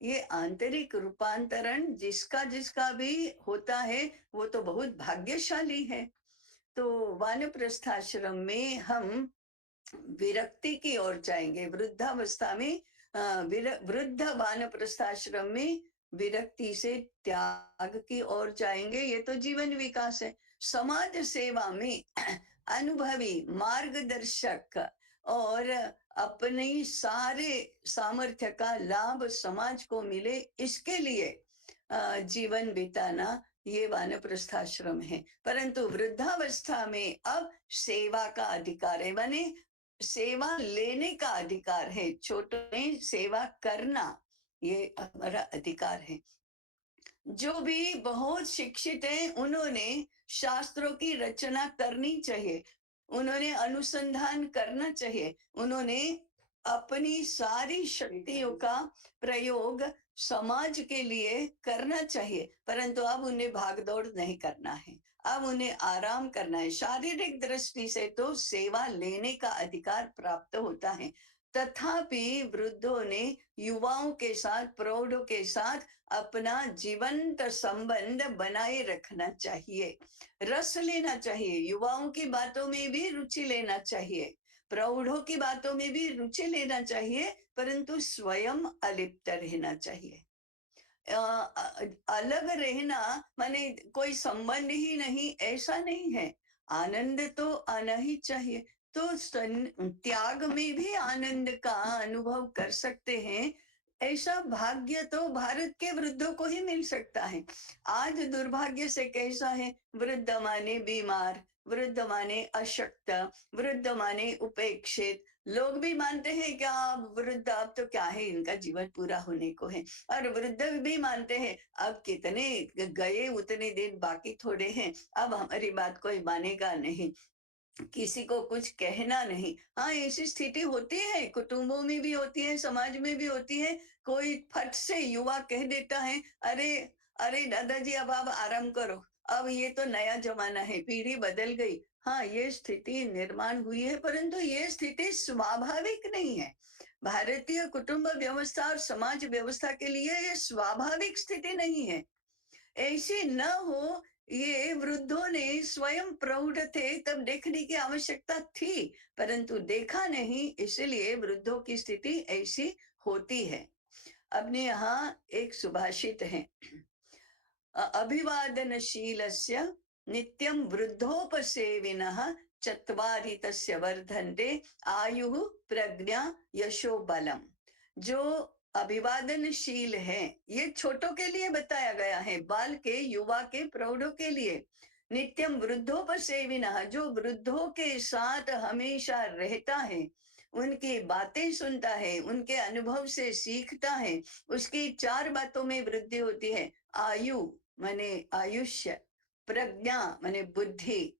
ये आंतरिक रूपांतरण जिसका जिसका भी होता है वो तो बहुत भाग्यशाली है। तो वानप्रस्थाश्रम में हम विरक्ति की ओर जाएंगे। वृद्धावस्था में वृद्ध वानप्रस्थाश्रम में विरक्ति से त्याग की ओर जाएंगे, ये तो जीवन विकास है। समाज सेवा में अनुभवी मार्गदर्शक और अपनी सारे सामर्थ्य का लाभ समाज को मिले, इसके लिए जीवन बिताना ये वानप्रस्थाश्रम है। परंतु वृद्धावस्था में अब सेवा का अधिकार है, माने सेवा लेने का अधिकार है, छोटों में सेवा करना ये हमारा अधिकार है। जो भी बहुत शिक्षित हैं उन्होंने शास्त्रों की रचना करनी चाहिए, उन्होंने अनुसंधान करना चाहिए, उन्होंने अपनी सारी शक्तियों का प्रयोग समाज के लिए करना चाहिए। परंतु अब उन्हें भागदौड़ नहीं करना है, अब उन्हें आराम करना है। शारीरिक दृष्टि से तो सेवा लेने का अधिकार प्राप्त होता है, तथापि वृद्धों ने युवाओं के साथ, प्रौढ़ों के साथ अपना जीवंत संबंध बनाए रखना चाहिए, रस लेना चाहिए, युवाओं की बातों में भी रुचि लेना चाहिए, प्रौढ़ों की बातों में भी रुचि लेना चाहिए, परंतु स्वयं अलिप्त रहना चाहिए। अलग रहना माने कोई संबंध ही नहीं, ऐसा नहीं है। आनंद तो आना ही चाहिए, तो त्याग में भी आनंद का अनुभव कर सकते हैं। ऐसा भाग्य तो भारत के वृद्धों को ही मिल सकता है। आज दुर्भाग्य से कैसा है, वृद्ध माने बीमार, वृद्ध माने अशक्त, वृद्ध माने उपेक्षित। लोग भी मानते हैं क्या अब वृद्ध, अब तो क्या है, इनका जीवन पूरा होने को है। और वृद्ध भी मानते हैं अब कितने गए उतने दिन बाकी थोड़े हैं, अब हमारी बात कोई मानेगा नहीं, किसी को कुछ कहना नहीं। हाँ, ऐसी स्थिति होती है, कुटुंबों में भी होती है, समाज में भी होती है। कोई फट से युवा कह देता है, अरे अरे दादाजी अब आप आराम करो, अब ये तो नया जमाना है, पीढ़ी बदल गई। हाँ, ये स्थिति निर्माण हुई है, परंतु ये स्थिति स्वाभाविक नहीं है। भारतीय कुटुंब व्यवस्था और समाज व्यवस्था के लिए ये स्वाभाविक स्थिति नहीं है। ऐसे न हो, ये वृद्धों ने स्वयं प्रौढ़ थे तब देखने की आवश्यकता थी, परंतु देखा नहीं, इसलिए वृद्धों की स्थिति ऐसी होती है। अपने यहाँ एक सुभाषित है, अभिवादनशीलस्य नित्यं वृद्धोपसेविनः चत्वारि तस्य वर्धन्ते आयुः प्रज्ञा यशो बलम। जो अभिवादनशील है, ये छोटों के लिए बताया गया है, बाल के, युवा के, प्रौढ़ों के लिए। नित्यम वृद्धोपसेविनः, जो वृद्धों के साथ हमेशा रहता है, उनकी बातें सुनता है, उनके अनुभव से सीखता है, उसकी 4 बातों में वृद्धि होती है। आयु माने आयुष्य, प्रज्ञा माने बुद्धि,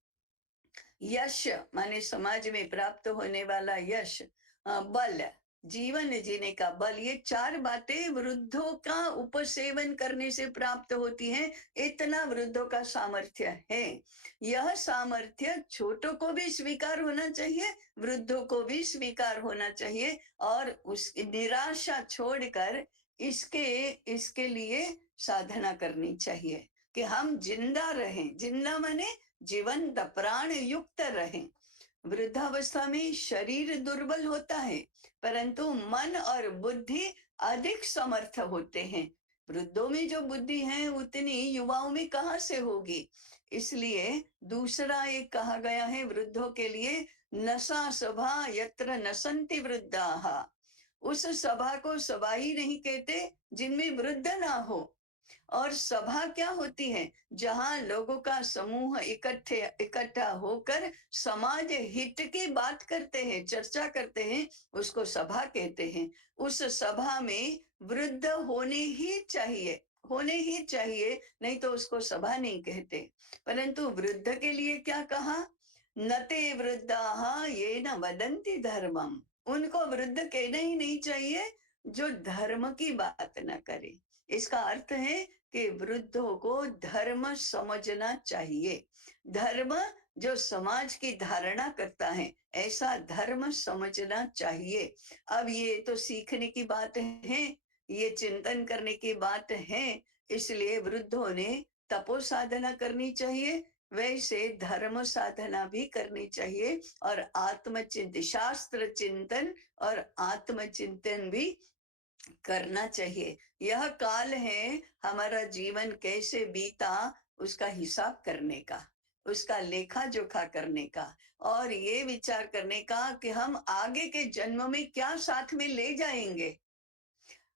यश माने समाज में प्राप्त होने वाला यश, बल जीवन जीने का बल, ये 4 बातें वृद्धों का उपसेवन करने से प्राप्त होती हैं। इतना वृद्धों का सामर्थ्य है। यह सामर्थ्य छोटों को भी स्वीकार होना चाहिए, वृद्धों को भी स्वीकार होना चाहिए, और उस निराशा छोड़कर इसके इसके लिए साधना करनी चाहिए कि हम जिंदा रहें। जिंदा माने जीवंत, प्राण युक्त रहें। वृद्धावस्था में शरीर दुर्बल होता है, परंतु मन और बुद्धि अधिक समर्थ होते हैं। वृद्धों में जो बुद्धि है उतनी युवाओं में कहाँ से होगी। इसलिए दूसरा एक कहा गया है वृद्धों के लिए, नसा सभा यत्र नसन्ति वृद्धाः। उस सभा को सभा ही नहीं कहते जिनमें वृद्ध ना हो। और सभा क्या होती है, जहां लोगों का समूह इकट्ठा होकर समाज हित की बात करते हैं, चर्चा करते हैं, उसको सभा कहते हैं। उस सभा में वृद्ध होने ही चाहिए, नहीं तो उसको सभा नहीं कहते। परंतु वृद्ध के लिए क्या कहा, नते वृद्धाः ये न वदन्ति धर्मम। उनको वृद्ध कहना ही नहीं चाहिए जो धर्म की बात न करे। इसका अर्थ है कि वृद्धों को धर्म समझना चाहिए। धर्म जो समाज की धारणा करता है, ऐसा धर्म समझना चाहिए। अब ये तो सीखने की बात है, ये चिंतन करने की बात है। इसलिए वृद्धों ने तपो साधना करनी चाहिए, वैसे धर्म साधना भी करनी चाहिए, और शास्त्र चिंतन और आत्मचिंतन भी करना चाहिए। यह काल है हमारा जीवन कैसे बीता उसका हिसाब करने का, उसका लेखा जोखा करने का और ये विचार करने का कि हम आगे के जन्म में क्या साथ में ले जाएंगे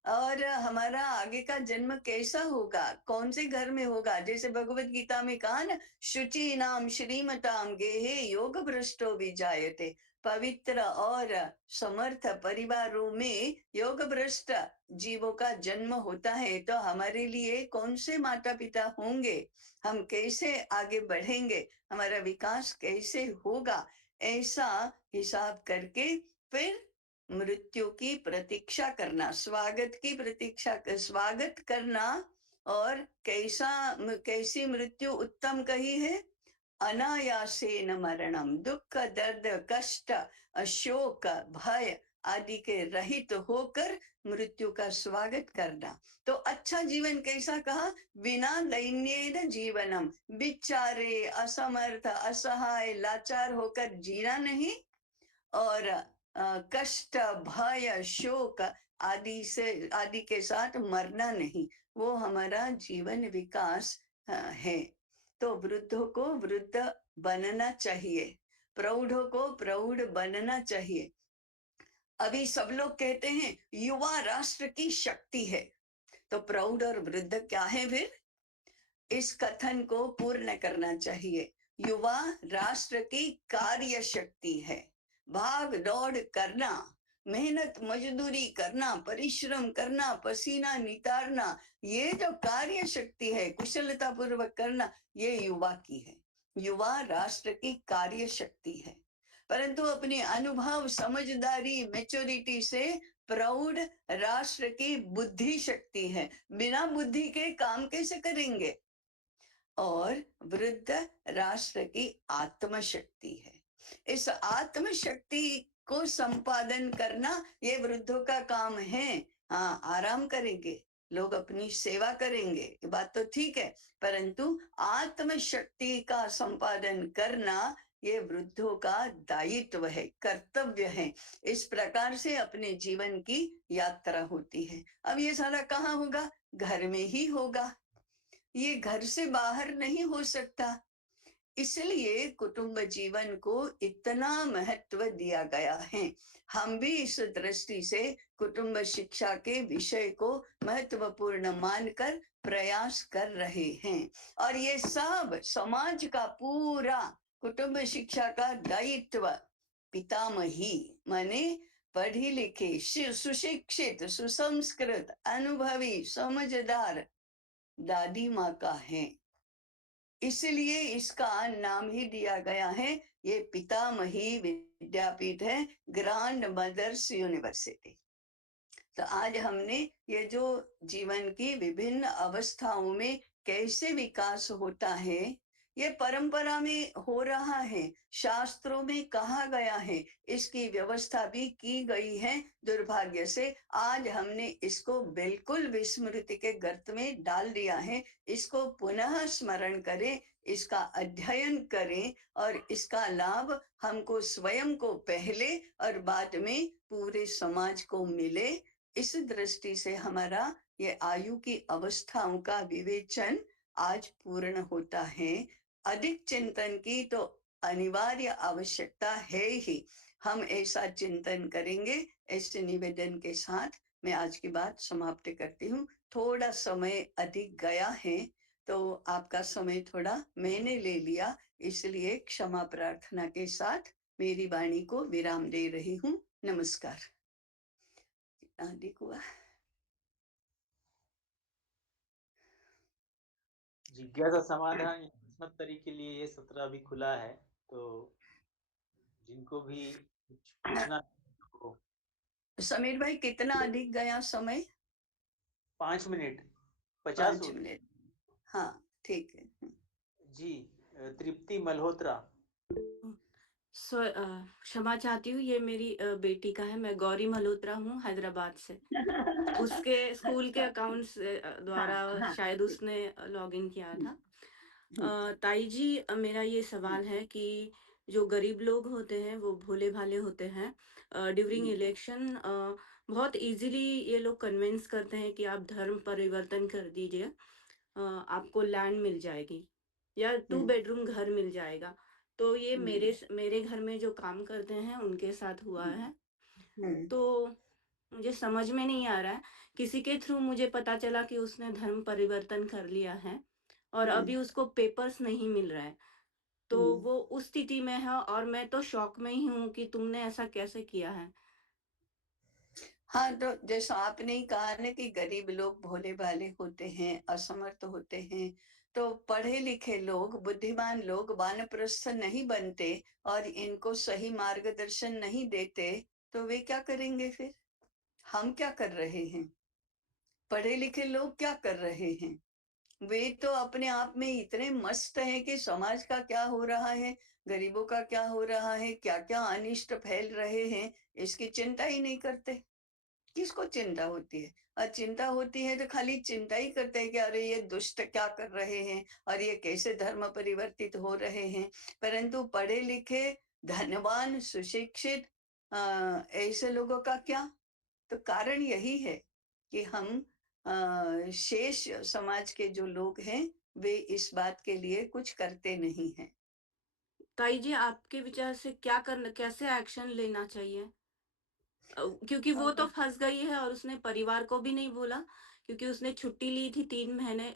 और हमारा आगे का जन्म कैसा होगा, कौन से घर में होगा। जैसे भगवत गीता में कहा ना, शुचि नाम श्रीमताम गेहे योग भ्रष्टो विजायते। पवित्र और समर्थ परिवारों में योग भ्रष्ट जीवों का जन्म होता है, तो हमारे लिए कौन से माता पिता होंगे, हम कैसे आगे बढ़ेंगे, हमारा विकास कैसे होगा, ऐसा हिसाब करके फिर मृत्यु की प्रतीक्षा करना, स्वागत की प्रतीक्षा, स्वागत करना। और कैसी मृत्यु उत्तम कही है, अनायासेन मरणम, दुख दर्द कष्ट शोक भय आदि के रहित होकर मृत्यु का स्वागत करना। तो अच्छा जीवन कैसा कहा, बिना दैन्येन जीवनम, बिचारे असमर्थ असहाय लाचार होकर जीना नहीं, और कष्ट भय शोक आदि के साथ मरना नहीं, वो हमारा जीवन विकास है। तो वृद्धों को वृद्ध बनना चाहिए, प्रौढ़ों को प्रौढ़ बनना चाहिए। अभी सब लोग कहते हैं युवा राष्ट्र की शक्ति है, तो प्रौढ़ और वृद्ध क्या है फिर, इस कथन को पूर्ण करना चाहिए। युवा राष्ट्र की कार्य शक्ति है, भाग दौड़ करना, मेहनत मजदूरी करना, परिश्रम करना, पसीना नितारना, ये जो कार्य शक्ति है कुशलता पूर्वक करना, ये युवा की है, युवा राष्ट्र की कार्य शक्ति है। परंतु अपने अनुभव समझदारी मैच्योरिटी से प्रौढ़ राष्ट्र की बुद्धि शक्ति है, बिना बुद्धि के काम कैसे करेंगे। और वृद्ध राष्ट्र की आत्मशक्ति है, इस आत्मशक्ति को संपादन करना ये वृद्धों का काम है। हाँ, आराम करेंगे, लोग अपनी सेवा करेंगे, ये बात तो ठीक है, परंतु आत्मशक्ति का संपादन करना ये वृद्धों का दायित्व है, कर्तव्य है। इस प्रकार से अपने जीवन की यात्रा होती है। अब ये सारा कहाँ होगा, घर में ही होगा, ये घर से बाहर नहीं हो सकता। इसलिए कुटुंब जीवन को इतना महत्व दिया गया है। हम भी इस दृष्टि से कुटुंब शिक्षा के विषय को महत्वपूर्ण मानकर प्रयास कर रहे हैं। और ये सब समाज का पूरा कुटुंब शिक्षा का दायित्व पितामही माने पढ़ी लिखी सुशिक्षित सुसंस्कृत अनुभवी समझदार दादी माँ का है। इसलिए इसका नाम ही दिया गया है, ये पितामही विद्यापीठ है, ग्रैंड मदर्स यूनिवर्सिटी। तो आज हमने ये जो जीवन की विभिन्न अवस्थाओं में कैसे विकास होता है, ये परंपरा में हो रहा है, शास्त्रों में कहा गया है, इसकी व्यवस्था भी की गई है। दुर्भाग्य से आज हमने इसको बिल्कुल विस्मृति के गर्त में डाल दिया है। इसको पुनः स्मरण करें, इसका अध्ययन करें और इसका लाभ हमको स्वयं को पहले और बाद में पूरे समाज को मिले। इस दृष्टि से हमारा ये आयु की अवस्थाओं का विवेचन आज पूर्ण होता है। अधिक चिंतन की तो अनिवार्य आवश्यकता है ही, हम ऐसा चिंतन करेंगे। ऐसे निवेदन के साथ मैं आज की बात समाप्त करती हूँ। थोड़ा समय अधिक गया है, तो आपका समय थोड़ा मैंने ले लिया, इसलिए क्षमा प्रार्थना के साथ मेरी वाणी को विराम दे रही हूँ। नमस्कार। अधिक हुआ। जिज्ञासा समाधान या प्रश्नोत्तरी के लिए ये सत्र अभी खुला है, तो जिनको भी कुछ पूछना है तो समीर भाई कितना अधिक गया समय, 5 मिनट 50 5 होते। मिनट हाँ ठीक है। जी, तृप्ति मल्होत्रा। क्षमा चाहती हूँ, ये मेरी बेटी का है। मैं गौरी मल्होत्रा हूँ, हैदराबाद से। उसके स्कूल के अकाउंट से द्वारा हाँ हाँ शायद ठीक। उसने लॉगिन किया था। हम्म, ताई जी, मेरा ये सवाल है कि जो गरीब लोग होते हैं वो भोले भाले होते हैं। ड्यूरिंग हम्म, इलेक्शन बहुत इजीली ये लोग कन्विंस करते हैं कि आप धर्म परिवर्तन कर दीजिए, आपको लैंड मिल जाएगी। या 2 हम्म, बेडरूम घर मिल जाएगा। तो ये हम्म, मेरे घर में जो काम करते हैं उनके साथ हुआ हम्म, है। हम्म, तो मुझे समझ में नहीं आ रहा है, किसी के थ्रू मुझे पता चला कि उसने धर्म परिवर्तन कर लिया है और हम्म, अभी उसको पेपर्स नहीं मिल रहा है। तो हम्म। वो उस स्थिति में है और मैं तो शॉक में ही हूँ कि तुमने ऐसा कैसे किया है? हाँ, तो जैसा आपने ही कहा ना कि गरीब लोग भोले-भाले होते हैं, असमर्थ होते हैं, तो पढ़े-लिखे लोग, बुद्धिमान लोग वानप्रस्थ नहीं बनते और इनको सही मार्गदर्शन नहीं देते, तो वे क्या करेंगे फिर? हम क्या कर रहे हैं? पढ़े-लिखे लोग क्या कर रहे हैं? वे तो अपने आप में इतने मस्त हैं कि समाज का क्या हो रहा है, गरीबों का क्या हो रहा है, क्या-क्या अनिष्ट फैल रहे हैं, इसकी चिंता ही नहीं करते। किसको चिंता होती है? और चिंता होती है तो खाली चिंता ही करते हैं कि अरे ये दुष्ट क्या कर रहे हैं और ये कैसे धर्म परिवर्तित हो रहे हैं। परंतु पढ़े लिखे, धनवान, सुशिक्षित ऐसे लोगों का क्या? तो कारण यही है कि हम शेष समाज के जो लोग हैं, वे इस बात के लिए कुछ करते नहीं हैं। ताई जी, आपके विचार से क्या करना, कैसे एक्शन लेना चाहिए? क्योंकि अ, वो तो फँस गई है और उसने परिवार को भी नहीं बोला, क्योंकि उसने छुट्टी ली थी 3 महीने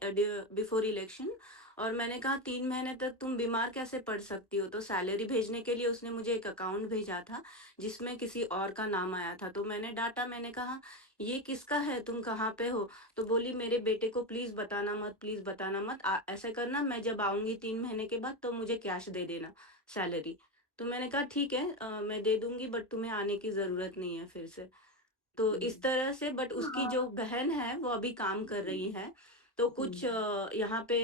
बिफोर इलेक्शन और मैंने कहा 3 महीने तक तुम बीमार कैसे पड़ सकती हो? तो सैलरी भेजने के लिए उसने मुझे एक अकाउंट भेजा था, जिसमें किसी और का नाम आया था। तो मैंने डाँटा, मैंने कहा, "ये किसका है? तुम कहाँ पे हो?" तो बोली, "मेरे बेटे को प्लीज़ बताना मत। ऐसा करना, मैं जब आऊँगी 3 महीने के बाद तो मुझे कैश दे देना, सैलरी।" तो मैंने कहा ठीक है, मैं दे दूँगी बट तुम्हें आने की ज़रूरत नहीं है फिर से। तो इस तरह से, बट उसकी हाँ, जो बहन है वो अभी काम कर रही हुँ, है। तो कुछ हुँ, यहाँ पे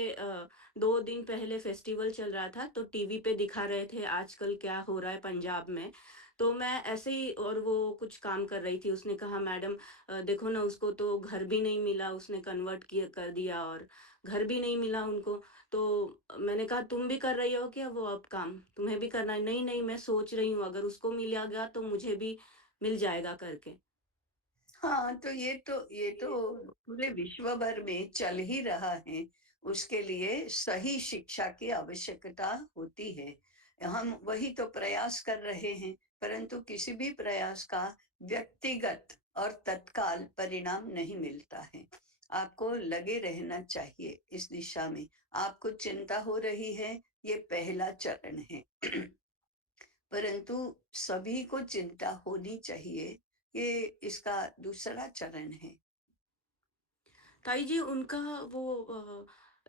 2 दिन पहले फेस्टिवल चल रहा था तो टीवी पे दिखा रहे थे आजकल क्या हो रहा है पंजाब में। तो मैं ऐसे ही, और वो कुछ काम कर रही थी, उसने कहा मैडम देखो ना, उसको तो घर भी नहीं मिला, उसने कन्वर्ट किया कर दिया और घर भी नहीं मिला उनको। तो मैंने कहा तुम भी कर रही हो क्या वो अब काम? तुम्हें भी करना है? नहीं, नहीं, मैं सोच रही हूँ अगर उसको मिल गया तो मुझे भी मिल जाएगा करके। हाँ, तो ये तो पूरे विश्व भर में चल ही रहा है। उसके लिए सही शिक्षा की आवश्यकता होती है। हम वही तो प्रयास कर रहे हैं, परंतु किसी भी प्रयास का व्यक्तिगत और तत्काल परिणाम नहीं मिलता है। आपको लगे रहना चाहिए इस दिशा में। आपको चिंता हो रही है, ये पहला चरण है। परंतु सभी को चिंता होनी चाहिए, ये इसका दूसरा चरण है। ताई जी, उनका वो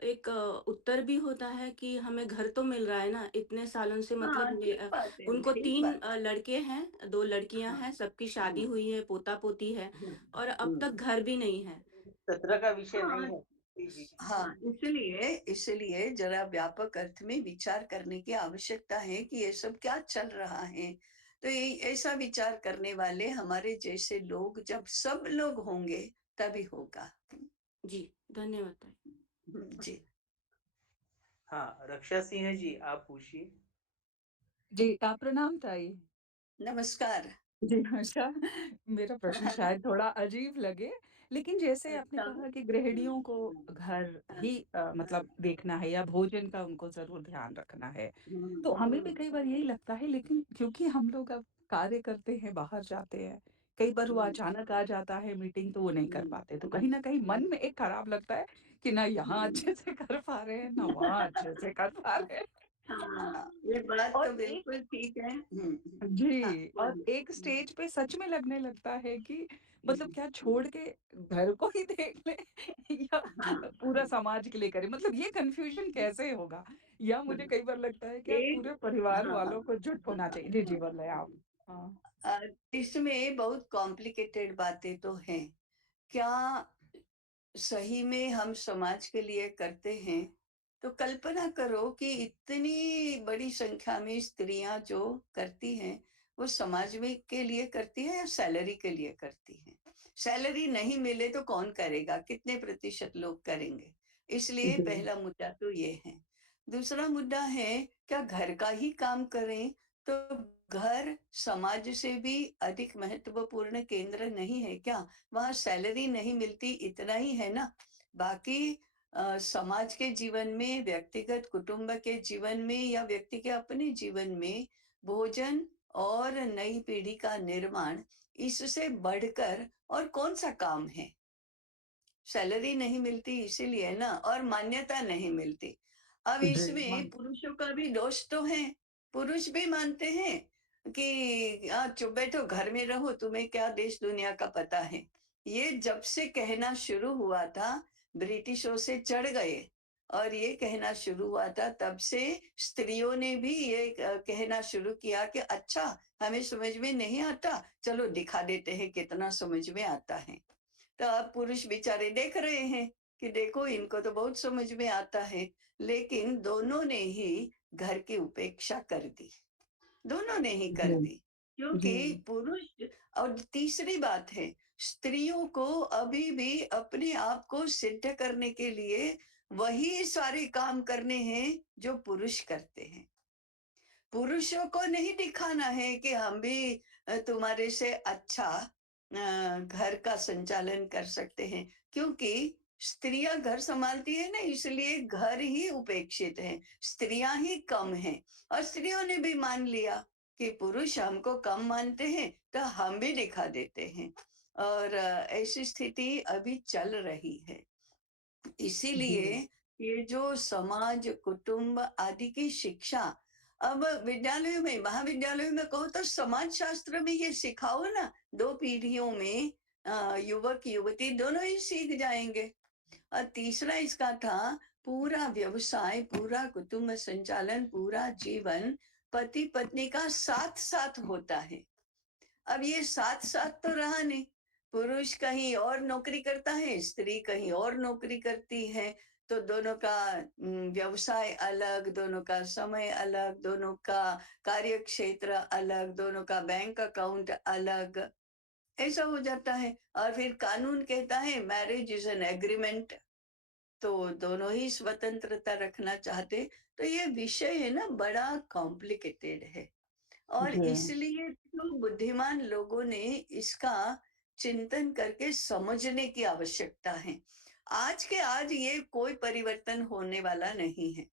एक उत्तर भी होता है कि हमें घर तो मिल रहा है ना, इतने सालों से, मतलब हाँ, ठीक बात है, उनको ठीक 3 बात है। लड़के हैं, 2 लड़कियाँ हाँ, हैं, सबकी शादी हुँ, हुई है, पोता-पोती है हुँ, और अब तक हुँ। घर भी नहीं है। सत्र का विषय नहीं हाँ, है। जी, जी। हाँ, इसलिए ज़रा व्यापक अर्थ में विचार करने की आवश्यकता है कि ये सब क्या चल रहा है। तो ये ऐसा विचार करने वाले हमारे जैसे लोग जब सब लोग होंगे, तभी होगा। जी, धन्यवाद ताई। जी, हाँ, रक्षा सिंह जी, आप पूछिए। जी, प्रणाम ताई। नमस्कार। जी, अच्छा, मेरा प्रश्न शायद थोड़ा अजीब लगे, लेकिन जैसे आपने अच्छा। कहा कि हुँ, गृहिणियों को हुँ, घर हाँ, ही हाँ, मतलब देखना है या भोजन का उनको ज़रूर ध्यान रखना है। हुँ, तो हमें भी हुँ, कई बार यही लगता है, लेकिन क्योंकि हम लोग अब कार्य करते हैं, बाहर जाते हैं, कई बार वो हुँ, अचानक आ जाता है मीटिंग तो वो नहीं कर हुँ, पाते। तो कहीं न कहीं हुँ, मन में एक खराब लगता है कि ना यहाँ हुँ। अच्छे से कर पा रहे हैं, ना वहाँ अच्छे से कर पा रहे हैं। हाँ, ये बात और तो एक बिल्कुल ठीक है। हाँ, जी, और बोलिए। एक स्टेज पे सच में लगने लगता है कि मतलब हुँ, क्या हुँ, छोड़ के घर को ही देख लें या हाँ, पूरा हाँ, समाज के लिए करें? मतलब ये कन्फ्यूज़न कैसे होगा? या हाँ। मुझे कई बार लगता है क्या एक पूरे परिवार हाँ, वालों को जुट होना हाँ, चाहिए? जी, जी, हाँ, बोलें आप। हाँ। अ, इसमें बहुत कॉम्प्लिकेटेड बातें तो हैं। क्या सही में हम समाज के लिए करते हैं, तो कल्पना करो कि इतनी बड़ी संख्या में स्त्रियाँ जो करती हैं, वो समाज में के लिए करती हैं या सैलरी के लिए करती हैं? सैलरी नहीं मिले तो कौन करेगा? कितने प्रतिशत लोग करेंगे? इसलिए जी। पहला मुद्दा तो ये है। दूसरा मुद्दा है, क्या घर का ही काम करें, तो घर समाज से भी अधिक महत्वपूर्ण केंद्र नहीं है क्या? वहाँ सैलरी नहीं मिलती इतना ही है ना, बाकी समाज के जीवन में, व्यक्तिगत कुटुंब के जीवन में या व्यक्ति के अपने जीवन में भोजन और नई पीढ़ी का निर्माण इससे बढ़कर और कौन-सा काम है? सैलरी नहीं मिलती इसीलिए ना और मान्यता नहीं मिलती। अब जी, इसमें मान पुरुषों का भी दोष तो है। पुरुष भी मानते हैं कि चुप बैठो घर में रहो तुम्हें क्या देश दुनिया का पता है। ये जब से कहना शुरू हुआ था ब्रिटिशों से चढ़ गए और ये कहना शुरू हुआ था तब से स्त्रियों ने भी ये कहना शुरू किया कि अच्छा हमें समझ में नहीं आता चलो दिखा देते हैं कितना समझ में आता है। तो अब पुरुष बेचारे देख रहे हैं कि देखो इनको तो बहुत समझ में आता है, लेकिन दोनों ने ही घर की उपेक्षा कर दी, दोनों ने ही कर जी, दी। जी। क्योंकि पुरुष और तीसरी बात है, स्त्रियों को अभी भी अपने आप को सिद्ध करने के लिए वही सारे काम करने हैं जो पुरुष करते हैं। पुरुषों को नहीं दिखाना है कि हम भी तुम्हारे से अच्छा घर का संचालन कर सकते हैं क्योंकि स्त्रियां घर संभालती है ना इसलिए घर ही उपेक्षित है स्त्रियां ही कम हैं और स्त्रियों ने भी मान लिया कि पुरुष हमको कम मानते हैं तो हम भी दिखा देते हैं और ऐसी स्थिति अभी चल रही है जी, इसीलिए ये जो समाज, कुटुंब आदि की शिक्षा अब विद्यालयों में, महाविद्यालयों में कहो तो समाज शास्त्र में ये सिखाओ ना, 2 पीढ़ियों में युवक-युवती दोनों ही सीख जाएँगे। और तीसरा इसका था पूरा व्यवसाय, पूरा कुटुंब संचालन, पूरा जीवन पति-पत्नी का साथ-साथ होता है। अब ये साथ-साथ तो रहा नहीं। पुरुष कहीं और नौकरी करता है, स्त्री कहीं और नौकरी करती है, तो दोनों का व्यवसाय अलग, दोनों का समय अलग, दोनों का कार्यक्षेत्र अलग, दोनों का बैंक अकाउंट अलग, ऐसा हो जाता है। और फिर कानून कहता है मैरिज इज़ एन एग्रीमेंट, तो दोनों ही स्वतंत्रता रखना चाहते, तो ये विषय है ना बड़ा कॉम्प्लिकेटेड है। और जी। इसलिए तो बुद्धिमान लोगों ने इसका चिंतन करके समझने की आवश्यकता है। आज के आज ये कोई परिवर्तन होने वाला नहीं है।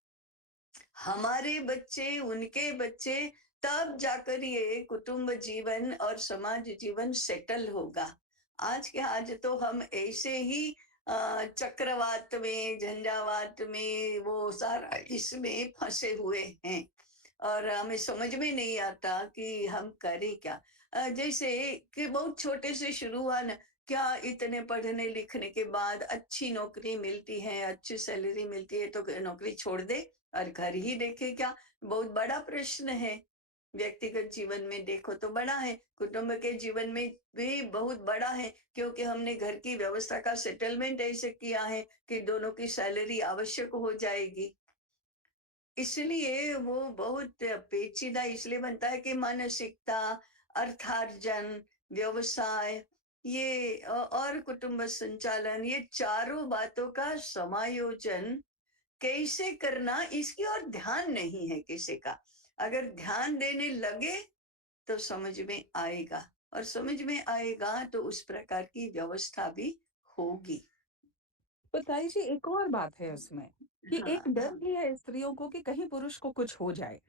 हमारे बच्चे, उनके बच्चे तब जाकर ये कुटुंब जीवन और समाज जीवन सेटल होगा। आज के आज तो हम ऐसे ही चक्रवात में, झंझावात में वो सारा इसमें फँसे हुए हैं। और हमें समझ में नहीं आता कि हम करें क्या जैसे कि बहुत छोटे से शुरू हुआ ना क्या इतने पढ़ने लिखने के बाद अच्छी नौकरी मिलती है अच्छी सैलरी मिलती है तो नौकरी छोड़ दे और घर ही देखे क्या बहुत बड़ा प्रश्न है व्यक्तिगत जीवन में देखो तो बड़ा है कुटुंब के जीवन में भी बहुत बड़ा है क्योंकि हमने घर की व्यवस्था का सेटलमेंट ऐसे किया है कि दोनों की सैलरी आवश्यक हो जाएगी इसलिए वो बहुत पेचीदा इसलिए बनता है कि मानसिकता, अर्थार्जन, व्यवसाय ये और कुटुंब संचालन ये चारों बातों का समायोजन कैसे करना इसकी ओर ध्यान नहीं है किसी का। अगर ध्यान देने लगे तो समझ में आएगा और समझ में आएगा तो उस प्रकार की व्यवस्था भी होगी। बताइए जी एक और बात है उसमें, कि एक हाँ, डर हाँ। भी है स्त्रियों को कि कहीं पुरुष को कुछ हो जाए,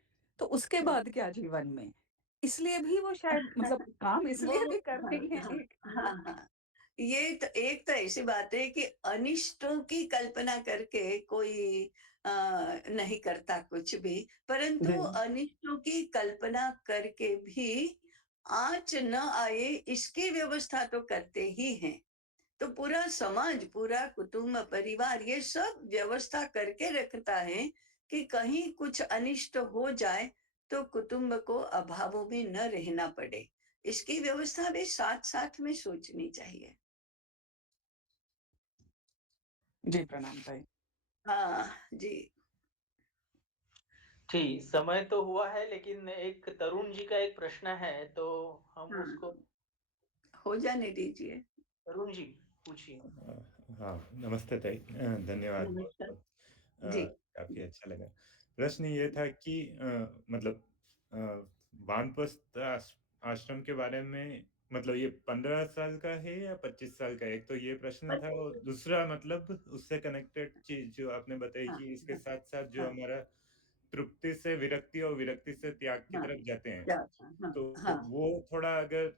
तो उसके बाद क्या जीवन में? इसलिए भी वो शायद मतलब काम वो इसलिए भी कर हाँ, रही हैं हाँ, एक हाँ, हाँ। ये तो एक तो ऐसी बात है कि अनिष्टों की कल्पना करके कोई नहीं करता कुछ भी, परंतु जी, अनिष्टों की कल्पना करके भी आँच न आए इसकी व्यवस्था तो करते ही हैं। तो पूरा समाज, पूरा कुटुंब, परिवार ये सब व्यवस्था करके रखता है कि कहीं कुछ अनिष्ट हो जाए तो कुटुंब को अभावों में न रहना पड़े। इसकी व्यवस्था भी साथ-साथ में सोचनी चाहिए। जी प्रणाम ताई। हाँ, जी। ठीक, समय तो हुआ है लेकिन एक तरुण जी का एक प्रश्न है, तो हम हाँ, उसको हो जाने दीजिए। तरुण जी पूछिए। हाँ, नमस्ते ताई। धन्यवाद नमस्कार। बहुत-बहुत। जी। काफ़ी अच्छा लगा। प्रश्न ये था कि मतलब अ, वानप्रस्थ आश्रम के बारे में मतलब ये 15 साल का है या 25 साल का है? एक तो ये प्रश्न था और दूसरा मतलब उससे कनेक्टेड चीज़ जो आपने बताई हाँ, कि इसके हाँ, साथ-साथ जो हाँ, हमारा तृप्ति से विरक्ति और विरक्ति से त्याग की हाँ, तरफ जाते हैं, क्या था? हाँ, तो हाँ। वो थोड़ा अगर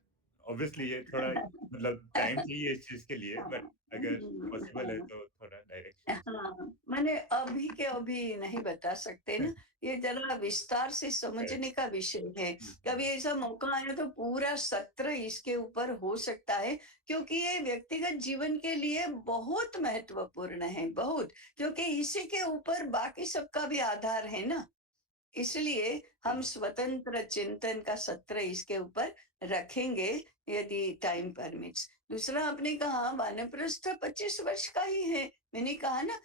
ऑब्वियसली ये थोड़ा मतलब टाइम चाहिए इस चीज़ के लिए, बट अगर पॉसिबल है हाँ। तो थोड़ा डायरेक्शन। हाँ, मैंने अभी के अभी नहीं बता सकते ना, ये ज़रा विस्तार से समझने का विषय है। कभी ऐसा मौका आया तो पूरा सत्र इसके ऊपर हो सकता है, क्योंकि ये व्यक्तिगत जीवन के लिए बहुत महत्वपूर्ण है, बहुत। क्योंकि इसी के ऊपर बाकी सबका भी आधार है ना। इसलिए हम स्वतंत्र चिंतन का सत्र इसके ऊपर रखेंगे, यदि टाइम परमिट्स। दूसरा आपने कहा वानप्रस्थ 25 वर्ष का ही है। मैंने कहा ना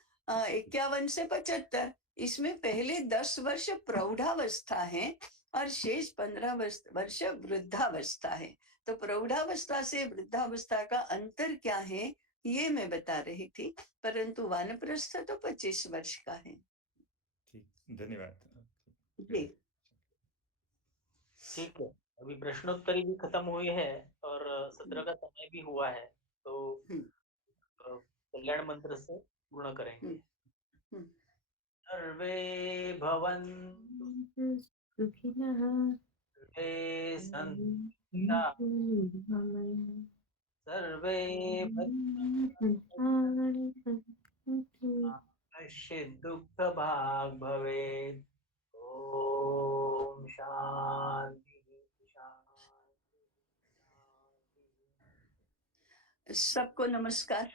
51 से 75, इसमें पहले 10 वर्ष प्रौढ़ावस्था है और शेष 15 वर्ष वृद्धावस्था है। तो प्रौढ़ावस्था से वृद्धावस्था का अंतर क्या है, ये मैं बता रही थी। परंतु वानप्रस्थ तो 25 वर्ष का है। ठीक, धन्यवाद। जी। ठीक है, अभी प्रश्नोत्तरी भी खत्म हुई है और सत्र का समय भी हुआ है, तो हम्म, कल्याण मंत्र से पूर्ण करेंगे। हम्म, हम्म। सर्वे भवन्तु सुखिनः सर्वे सन्तु निरामयाः, सर्वे भद्राणि संसारि सन्तु कश्चित् दुःखभाग् भवेत्। ॐ शान्तिः शान्तिः शान्तिः। सबको नमस्कार।